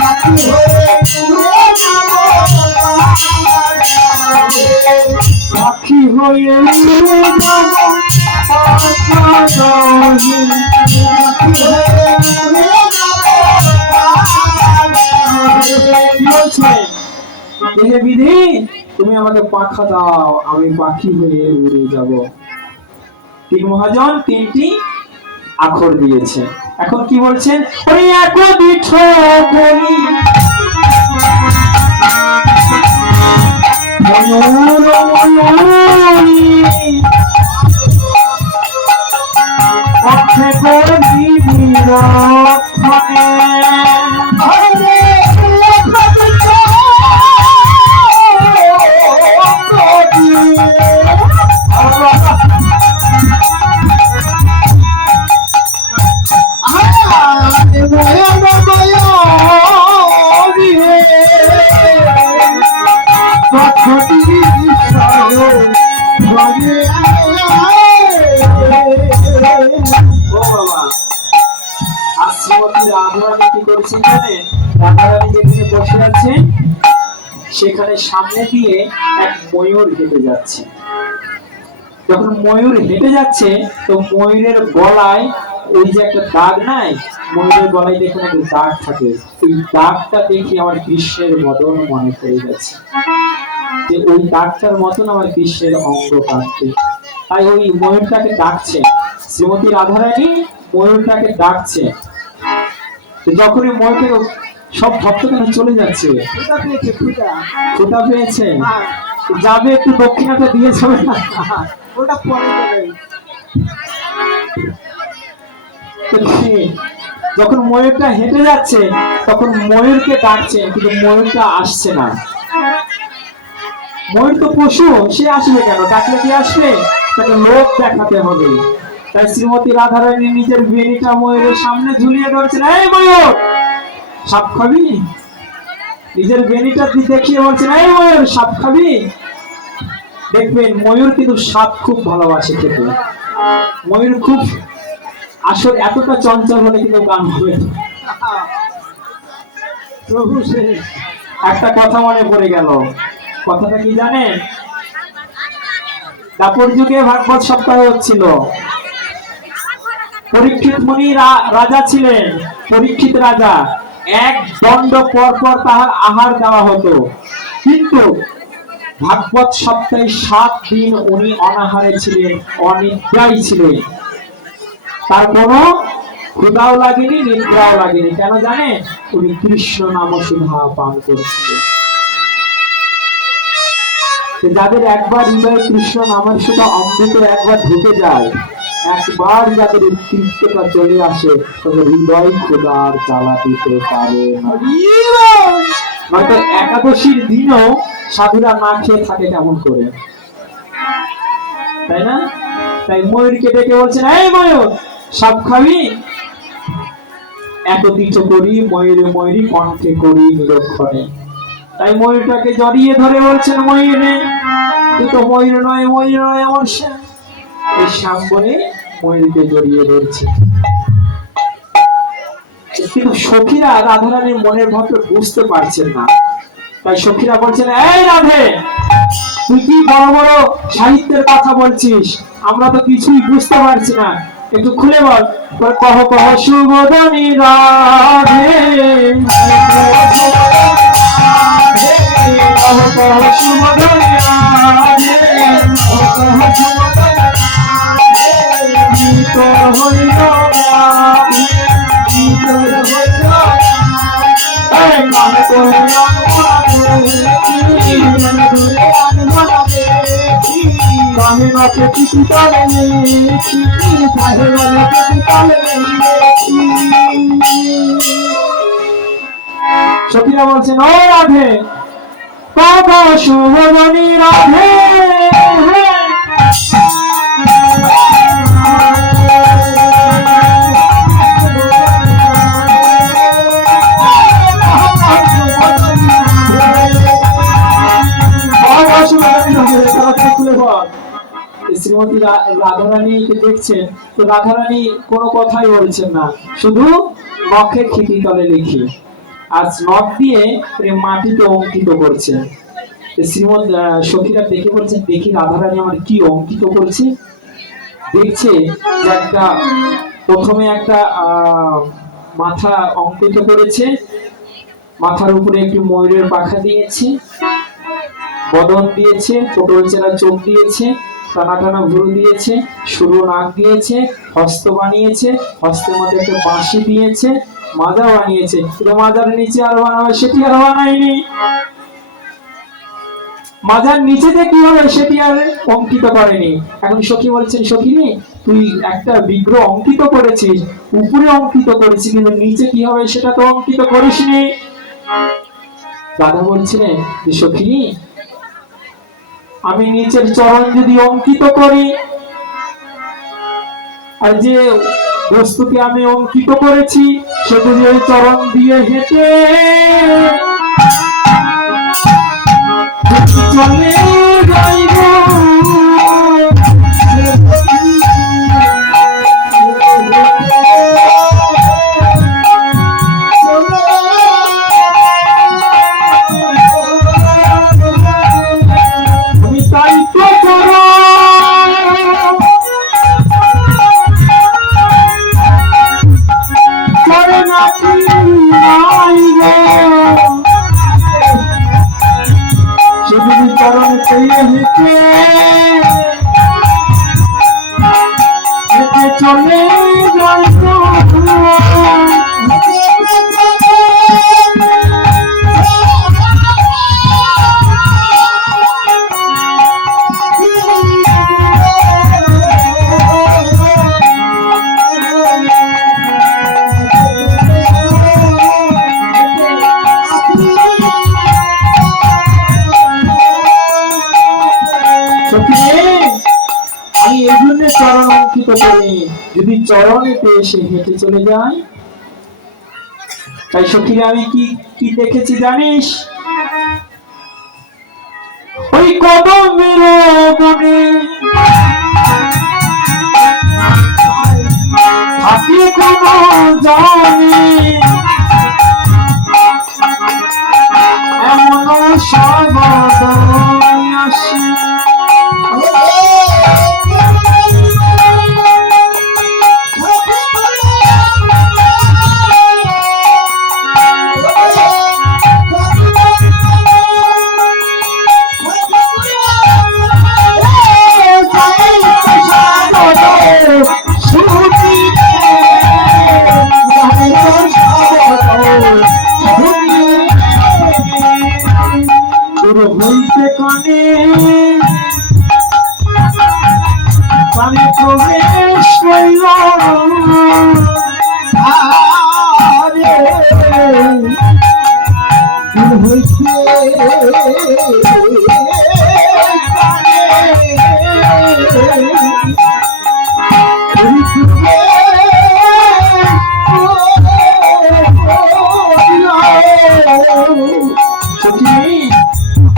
পাখি হয়ে উড়ে যাব, পাখি হয়ে উড়ে যাব, পাখা দাও, হে বিধি, তুমি আমাকে পাখা দাও, আমি পাখি হয়ে উড়ে যাব। তিন মহাজন তিনটি আখর দিয়েছে। এখন কি বলছেন, ওই একদিঠ করি ময়ূর ময়ূরী পক্ষে করি বিলক্ষণে, সেখানে সামনে দিয়ে এক ময়ূর হেঁটে যাচ্ছে। যখন ময়ূর হেঁটে যাচ্ছে তো ময়ূরের গলায় ওই যে একটা দাগ নাই, ময়ূরের গলায় দেখুন একটা দাগ থাকে, এই দাগটা দেখে আমার কৃষ্ণের মদন মনে পড়ে যাচ্ছে, যে ওই দাগটার মতন আমার কৃষ্ণের অঙ্গ কাটছে, তাই ওই ময়ূরটাকে ডাকছে, শ্রীমতী রাধারানী ময়ূরটাকে ডাকছে। যখনই ময়ূরকে সব ভক্তগণ চলে যাচ্ছে, ক্ষুধা পেয়েছে, যাবে একটু দক্ষিণাটা দিয়ে যাবে না, ওটা পরে যাবে। যখন ময়ূরটা হেঁটে যাচ্ছে তখন ময়ূরকে ডাকছে, কিন্তু ময়ূরটা আসছে না। ময়ূর তো পশু, সে আসবে কেন, ডাকলে কি আসবে, তাকে লোক দেখাতে হবে। তাই শ্রীমতী রাধারানী নিজের বেনিটা ময়ূরের সামনে ঝুলিয়ে ধরছেন, এই ময়ূর সাপ খাবি, নিজের বেনিটা দেখিয়ে বলছেন, এই ময়ূর সাপ খাবি। দেখবেন ময়ূর কিন্তু সাপ খুব ভালোবাসে খেতে, ময়ূর খুব আসলে এতটা চঞ্চল হলে কিন্তু গান হবে। একটা কথা মনে পড়ে গেল, কথাটা কি জানেন, দাপর যুগে ভাগবত সপ্তাহ হচ্ছিল, পরীক্ষিত মুনি রাজা ছিলেন, পরীক্ষিত রাজা, এক দণ্ড পর পর তাহার আহার দেওয়া হতো, কিন্তু ভাগবত সপ্তাহে 7 দিন উনি অনাহারে ছিলেন, অনিদ্রায় ছিলেন, তার কোনো ক্ষুধাও লাগেনি, নিদ্রাও লাগেনি। কেন জানেন, উনি কৃষ্ণ নাম সুধা পান করছিলেন। যাদের একবার হৃদয়ে কৃষ্ণ নামের সুধা অমৃত একবার ঢুকে যায়, একবার যাদের তৃপ্ততা চলে আসে, তবে হৃদয় ক্ষুধার জ্বালা দিতে পারে না। হয়তো একাদশীর দিনও সাধুরা না খেয়ে থাকে কেমন করে, তাই না? তাই ময়ূরকে ডেকে বলছেন, এই ময়ূর সাপ খাবি, একত্রিত করি ময়ূরে ময়ূরী কণ্ঠে করি নিরক্ষণে। তাই ময়ূরটাকে জড়িয়ে ধরে বলছেন, ময়ূরে তুই তো ময়ূর নয়, ময়ূর নয় আমার শ্যাম। এই শ্যাম বলে ময়ূরকে জড়িয়ে ধরছে। কিন্তু সখীরা রাধারানীর মনের ভাবটা বুঝতে পারছেন না, তাই সখীরা বলছেন, এই রাধে, তুই কি বড় বড় সাহিত্যের কথা বলছিস, আমরা তো কিছুই বুঝতে পারছি না, একটু খুলে বল। কহ কহ শুভদানী রাধে, সখীরা বলছেন, ও রাধে, কত শুভজনী রাধে, শ্রীমতী রাধারানীকে দেখছেন তো রাধারানী কোনো কথাই বলছেন না, শুধু নখের খিটি তলে লিখে আর নখ দিয়ে মাটিতে অঙ্কিত করছেন। শ্রীমৎ সখীরা দেখে বলছেন, দেখি রাধারানী আমার কি অঙ্কিত করছে। দেখছে যে একটা প্রথমে একটা মাথা অঙ্কিত করেছে, মাথার উপরে একটি ময়ূরের পাখা দিয়েছে, বদন দিয়েছে, পটল চেরা চোখ দিয়েছে, টানা টানা ভুরু দিয়েছে, সরু নাক দিয়েছে, হস্ত বানিয়েছে, হস্তের মধ্যে একটা বাঁশি দিয়েছে, মাজা বানিয়েছে। কিন্তু মাজার নিচে আর বানাবে সেটি আর বানায়নি। মাজার নিচেতে কি হবে সেটি আর অঙ্কিত করেনি। এখন সখী বলছেন, সখী তুই একটা বিগ্রহ অঙ্কিত করেছিস, উপরে অঙ্কিত করেছিস, কিন্তু নিচে কি হবে সেটা তো অঙ্কিত করিসনি। রাধা বলছিলেন যে সখী, আমি নিচের চরণ যদি অঙ্কিত করি, আর যে বস্তুকে আমি অঙ্কিত করেছি সেটা যদি চরণ দিয়ে হেঁটে চলে যাইব, চলে যাইব। আমি এই জন্য চরণ অঙ্কিত করি, যদি চরণে পেয়ে সে হেঁটে চলে যায়। তাই সখীরা আমি কি কি দেখেছি জানিস? ওই কদমের বনে থাকে কোনো জানি এমন শব্দ আসে, হইতে কানে কানে প্রবেশ করিল, আরে হইতে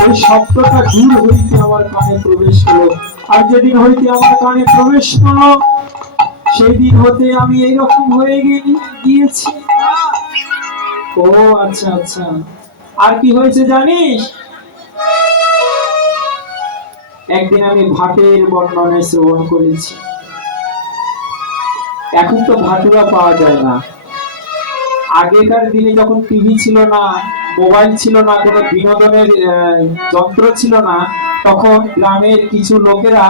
ওই শব্দটা দূর হইতে আমার কানে প্রবেশ করলো। আর যেদিন হইতে আমার কানে প্রবেশ করলো সেই দিন হতে আমি এইরকম হয়ে গিয়েছি। ও আচ্ছা আচ্ছা, আর কি হয়েছে জানিস? একদিন আমি ভাটের বর্ণনা শ্রবণ করেছি। এখন তো ভাটুরা পাওয়া যায় না। আগেকার দিনে যখন টিভি ছিল না, মোবাইল ছিল না, কোনো বিনোদনের যন্ত্র ছিল না, তখন গ্রামের কিছু লোকেরা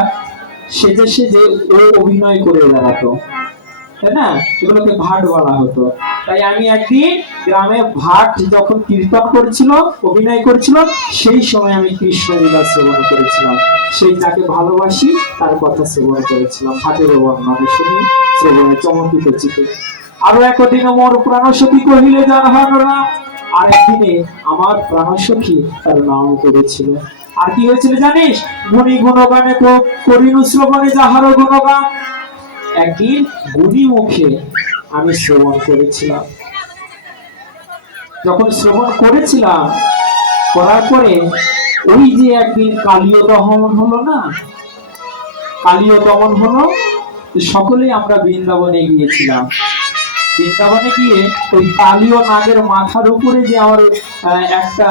সেজে সেজে ও অভিনয় করে বেড়াতো, তাই না? এগুলোকে ভাট বলা হতো। তাই আমি একদিন গ্রামে ভাট যখন কীর্তন করছিল, অভিনয় করছিল, সেই সময় আমি কৃষ্ণ লীলা শ্রবণ করেছিলাম। সেই যাকে ভালোবাসি তার কথা শ্রবণ করেছিলাম, ভাটের বর্ণনা শুনি শ্রবণে চমকিত চিতে। আরো একদিন মোর প্রাণসখী কহিলে যার হারা, আর একদিনে আমার প্রাণসখী তার নাম করেছিল। আর কি হয়েছিল জানিস? গুণী গুণগানে করিনু শ্রবণে যাহার গুণগান। একদিন গুণী মুখে আমি শ্রবণ করেছিলাম। যখন শ্রবণ করেছিলাম, করার পরে ওই যে একদিন কালীয় দহন হলো না, কালীয় দমন হলো, সকলেই আমরা বৃন্দাবনে গিয়েছিলাম। বৃন্দাবনে গিয়ে ওই কালীয় নাগের মাথার উপরে যে আমার একটা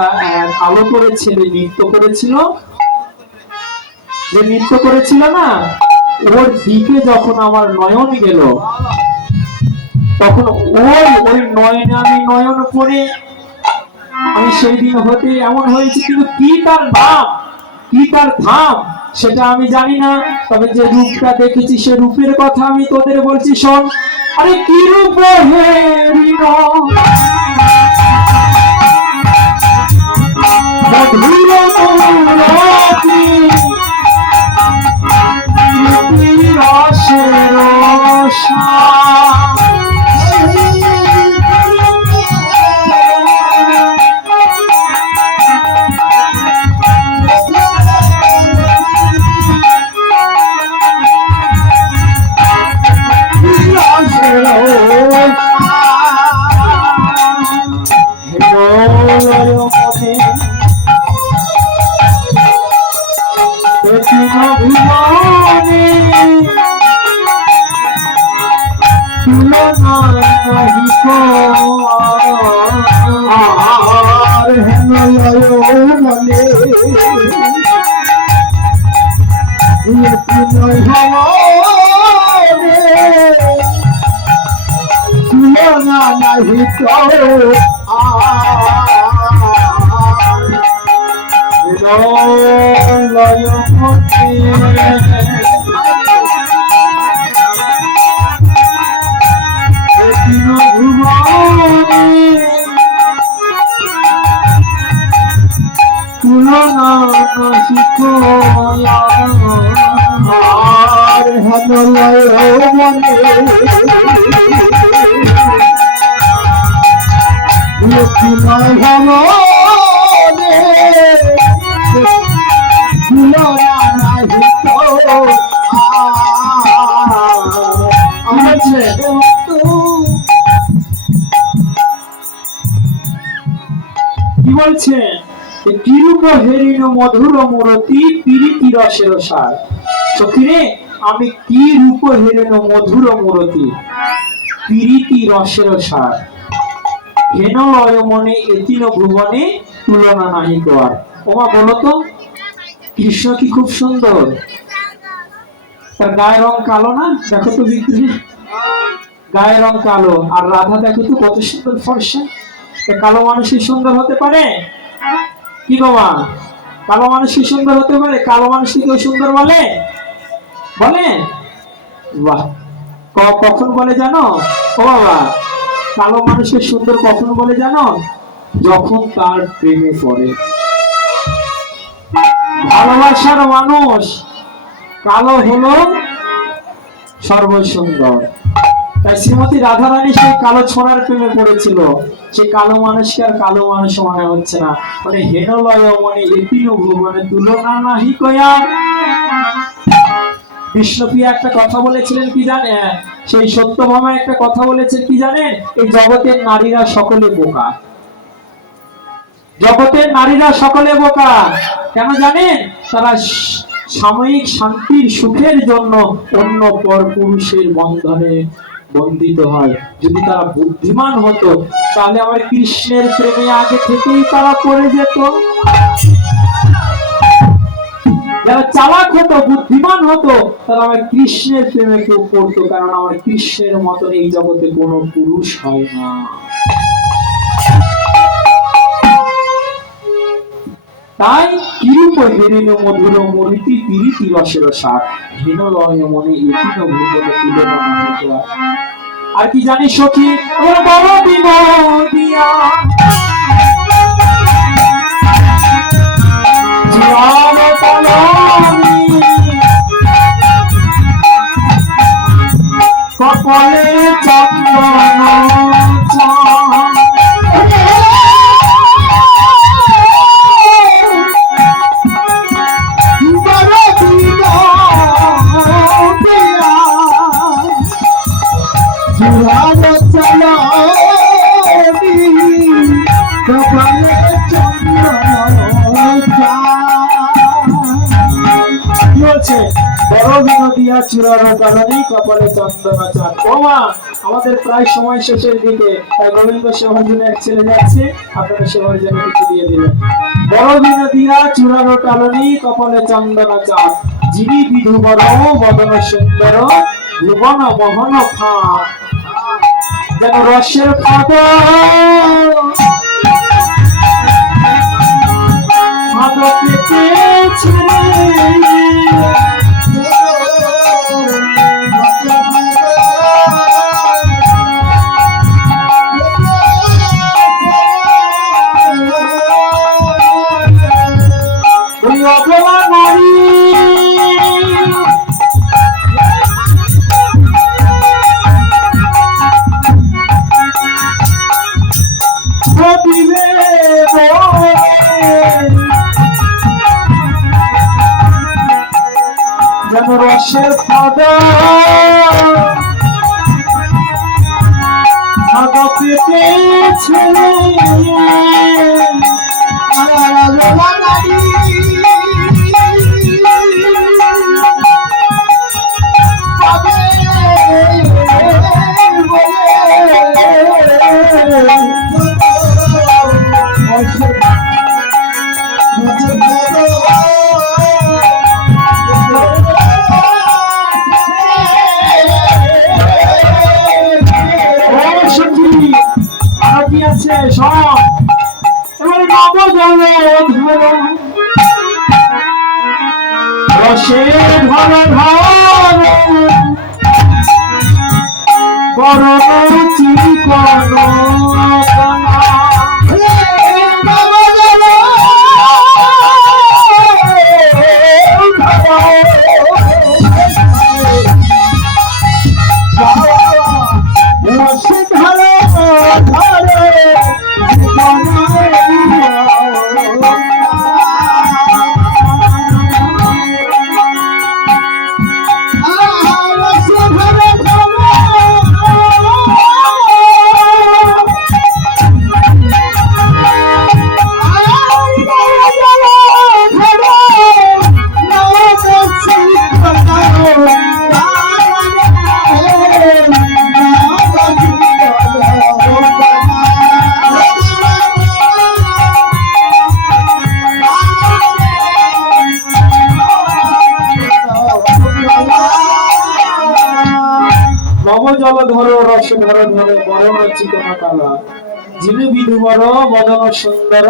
কালো করে ছেলে নৃত্য করেছিল, যে নৃত্য করেছিল না, ওর দিকে যখন আমার নয়ন গেল, তখন ওই নয়নে আমি নয়ন পড়ে আমি সেই দিন হতে এমন হয়েছে। কিন্তু কি তার নাম, কি তার ধাম, সেটা আমি জানি না। তবে যে রূপটা দেখেছি সে রূপের কথা আমি তোদের বলছি, শোন। আরে কি রূপ হে কি বলছে? কিরূপ হেরিন মধুর মূরতি পিরিতি রসের সার। সখিরে, আমি কি রূপ হেরিন মধুর মূরতি পিরিতি রসের সার, হেন লয় মনে এতিন ভুবনে তুলনা নাহি কর। ওমা বলো তো, কৃষ্ণ কি খুব সুন্দর? তার গায়ের রং কালো না? দেখো তো বিক্রি, গায়ের রং কালো। আর রাধা দেখো তো কত সুন্দর ফর্সা। কালো মানুষ কি সুন্দর হতে পারে? কি বাবা, কালো মানুষ কি সুন্দর হতে পারে? কালো মানুষ কি কেউ সুন্দর বলে? বলে? বাহ, কখন বলে জানো? ও বাবা, কালো মানুষের সুন্দর কখন বলে জানো? যখন তার প্রেমে পড়ে। ভালোবাসার মানুষ কালো হলো সর্বসুন্দর। তাই শ্রীমতী রাধারানী সেই কালো ছোড়ার প্রেমে পড়েছিল। সে কালো মানুষকে আর কালো মানুষ মনে হচ্ছে না, মানে হেনলয় মানে এতিন ভুবনে তুলনা নাহি কয়া। বিষ্ণুপ্রিয়া একটা কথা বলেছিলেন কি জানেন? সেই সত্যভামা একটা কথা বলেছেন কি জানেন? এই জগতের নারীরা সকলে বোকা, জগতের নারীরা সকলে বোকা। কেন জানেন? তারা সাময়িক শান্তির সুখের জন্য অন্য পর পুরুষের বন্ধনে বন্দিত হয়। যদি তারা বুদ্ধিমান হতো তাহলে আমার কৃষ্ণের প্রেমে আগে থেকেই তারা পড়ে যেত। যারা চালাক হতো, বুদ্ধিমান হতো, তারা আমার কৃষ্ণের প্রেমে কেউ পড়তো, কারণ আমার কৃষ্ণের মতন এই জগতে কোনো পুরুষ হয় না। তাই কিরূপ হেরিল মধুর মরিতি পিরিতি রসের সার হেন লয় মনে এতিন ভুবন তুলনা নাহি। আর কি জানি সখী ওর বড় বিনোদিয়া জীবন তলনি কপালে চন্দন কপালে চন্দনা চাঁদ। ও মা, আমাদের প্রায় সময় শেষের দিকে, তাই গোবিন্দ সেবার জন্য এক ছেলে যাচ্ছে, আপনারা সেবার জন্য কিছু দিয়ে দিলেন। বড় বিনোদিয়া চূড়ানো টালনি কপালে চন্দনা চাঁদ, যিনি বিধুবর বদন সুন্দর ভুবন মোহন খা, যেন রসের ফাঁদ পেতেছে অবলা নারী যেন রসের ফাঁদা পেতেছে রসে ধর ধর বড় চিকন জল ধরো রস ধরো ধরো বড় চিকনা কালা, যিনি বিধুবর বদন সুন্দর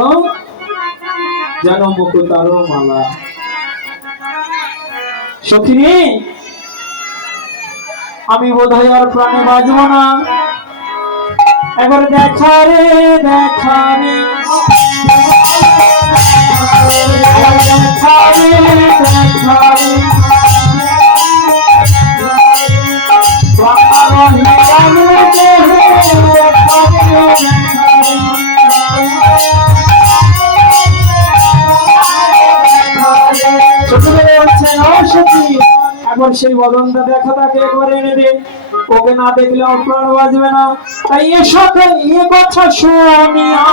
যেন মুকুতার মালা। সখিনী, আমি বোধহয় আর প্রাণে বাঁচব না, এবার দেখা রে দেখা রে দেখা রে দেখা রে এখন সেই বদনটা দেখা তাকে একবার এনে দে, ওকে না দেখলে প্রাণ বাজবে না। তাই এ সাথে এ কথা শুনিয়া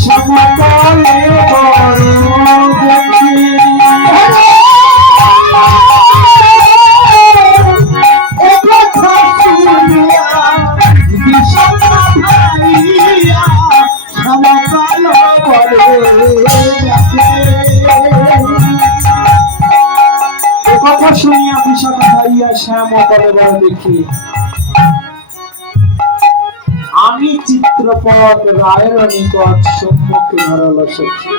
সমতলে বড় দেখি কথা শুনিয়া বিশাখা বলিয়া শ্যাম কলেবর দেখি আমি চিত্রপট রায়ের নিকট সম্মুখে ধরালো সখী।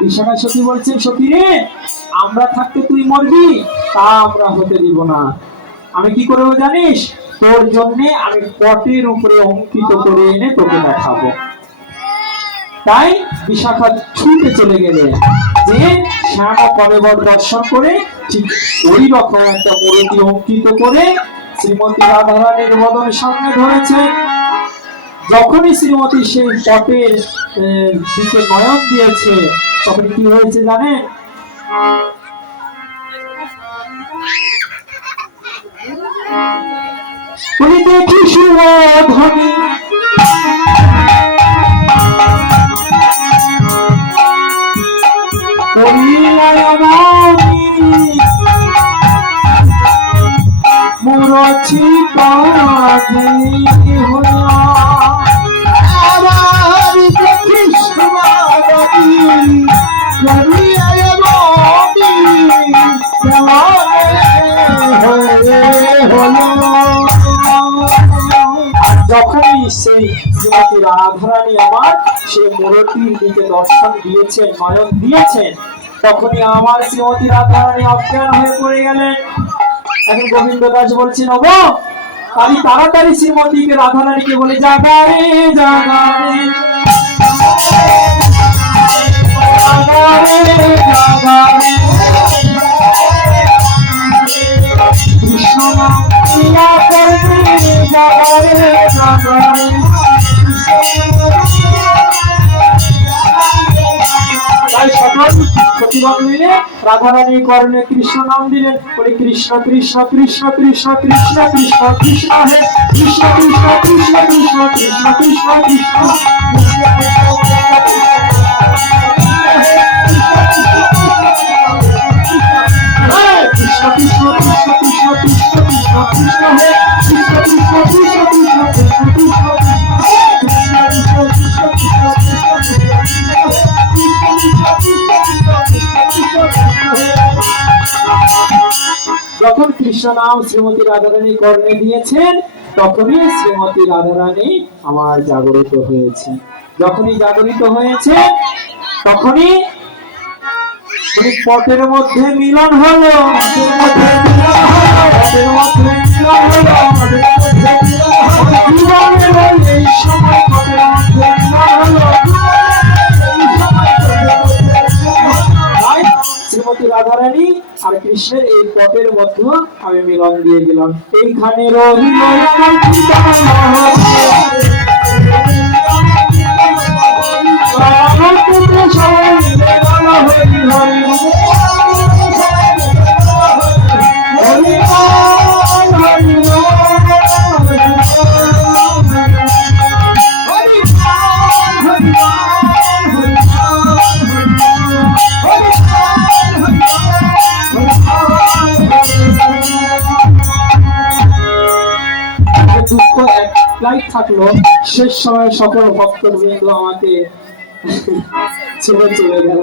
বিশাখা সখী বলছেন, সখী রে, আমরা থাকতে তুই মরবি তা আমরা হতে দিব না। আমি কি করবো জানিস? তোর জন্য আমি পটের উপরে অঙ্কিত করে এনে তোকে দেখাবো। তাই বিশাখা ছুটে চলে গেলে যে শ্যাম কলেবর দর্শন করে ঠিক ওই রকম একটা মূর্তি অঙ্কিত করে শ্রীমতী রাধারানীর বদনের সামনে ধরেছে। যখনই শ্রীমতী সেই পটের দিকে নয়ন দিয়েছে তখন কি হয়েছে জানেন? উনি দেখি সুধনী মুরছি কাজে হইয়া আবার দেখি সুধনী যখনই সেই শ্রীমতী রাধারানী আমার সে মূর্তির দিকে দর্শন দিয়েছেন, নয়ন দিয়েছেন, তখনই আমার শ্রীমতী রাধারানী অজ্ঞান হয়ে পড়ে গেলেন। এখন গোবিন্দ দাস বলছেন, ওগো তাই তাড়াতাড়ি শ্রীমতীকে রাধারানীকে বলে, জাগা রে জাগা রে জাগা রে জাগা রে কৃষ্ণ নাম প্রিয়া করবে, জাগা রে জাগা রে। তাই সকল প্রতিবাদ মিলে রাধারানী কর্ণে কৃষ্ণ নাম দিলেন। বলে কৃষ্ণ কৃষ্ণ কৃষ্ণ কৃষ্ণ কৃষ্ণ কৃষ্ণ কৃষ্ণ হে কৃষ্ণ কৃষ্ণ কৃষ্ণ কৃষ্ণ কৃষ্ণ কৃষ্ণ কৃষ্ণ যখন কৃষ্ণ নাম শ্রীমতী রাধারানী কর্ণে দিয়েছেন তখনই শ্রীমতী রাধারানী আমার জাগরিত হয়েছে। যখনই জাগরিত হয়েছে তখনই পটের মধ্যে মিলন হলো, এই সময় পটের মধ্যে মিলন হলো। শ্রীমতী রাধারানী আর কৃষ্ণের এই পটের মধ্যে আমি মিলন দিয়ে গেলাম। এইখানে রহিল দুঃখ একটাই থাকলো, শেষ সময় সকল ভক্তবৃন্দ আমাকে ছেড়ে চলে গেল।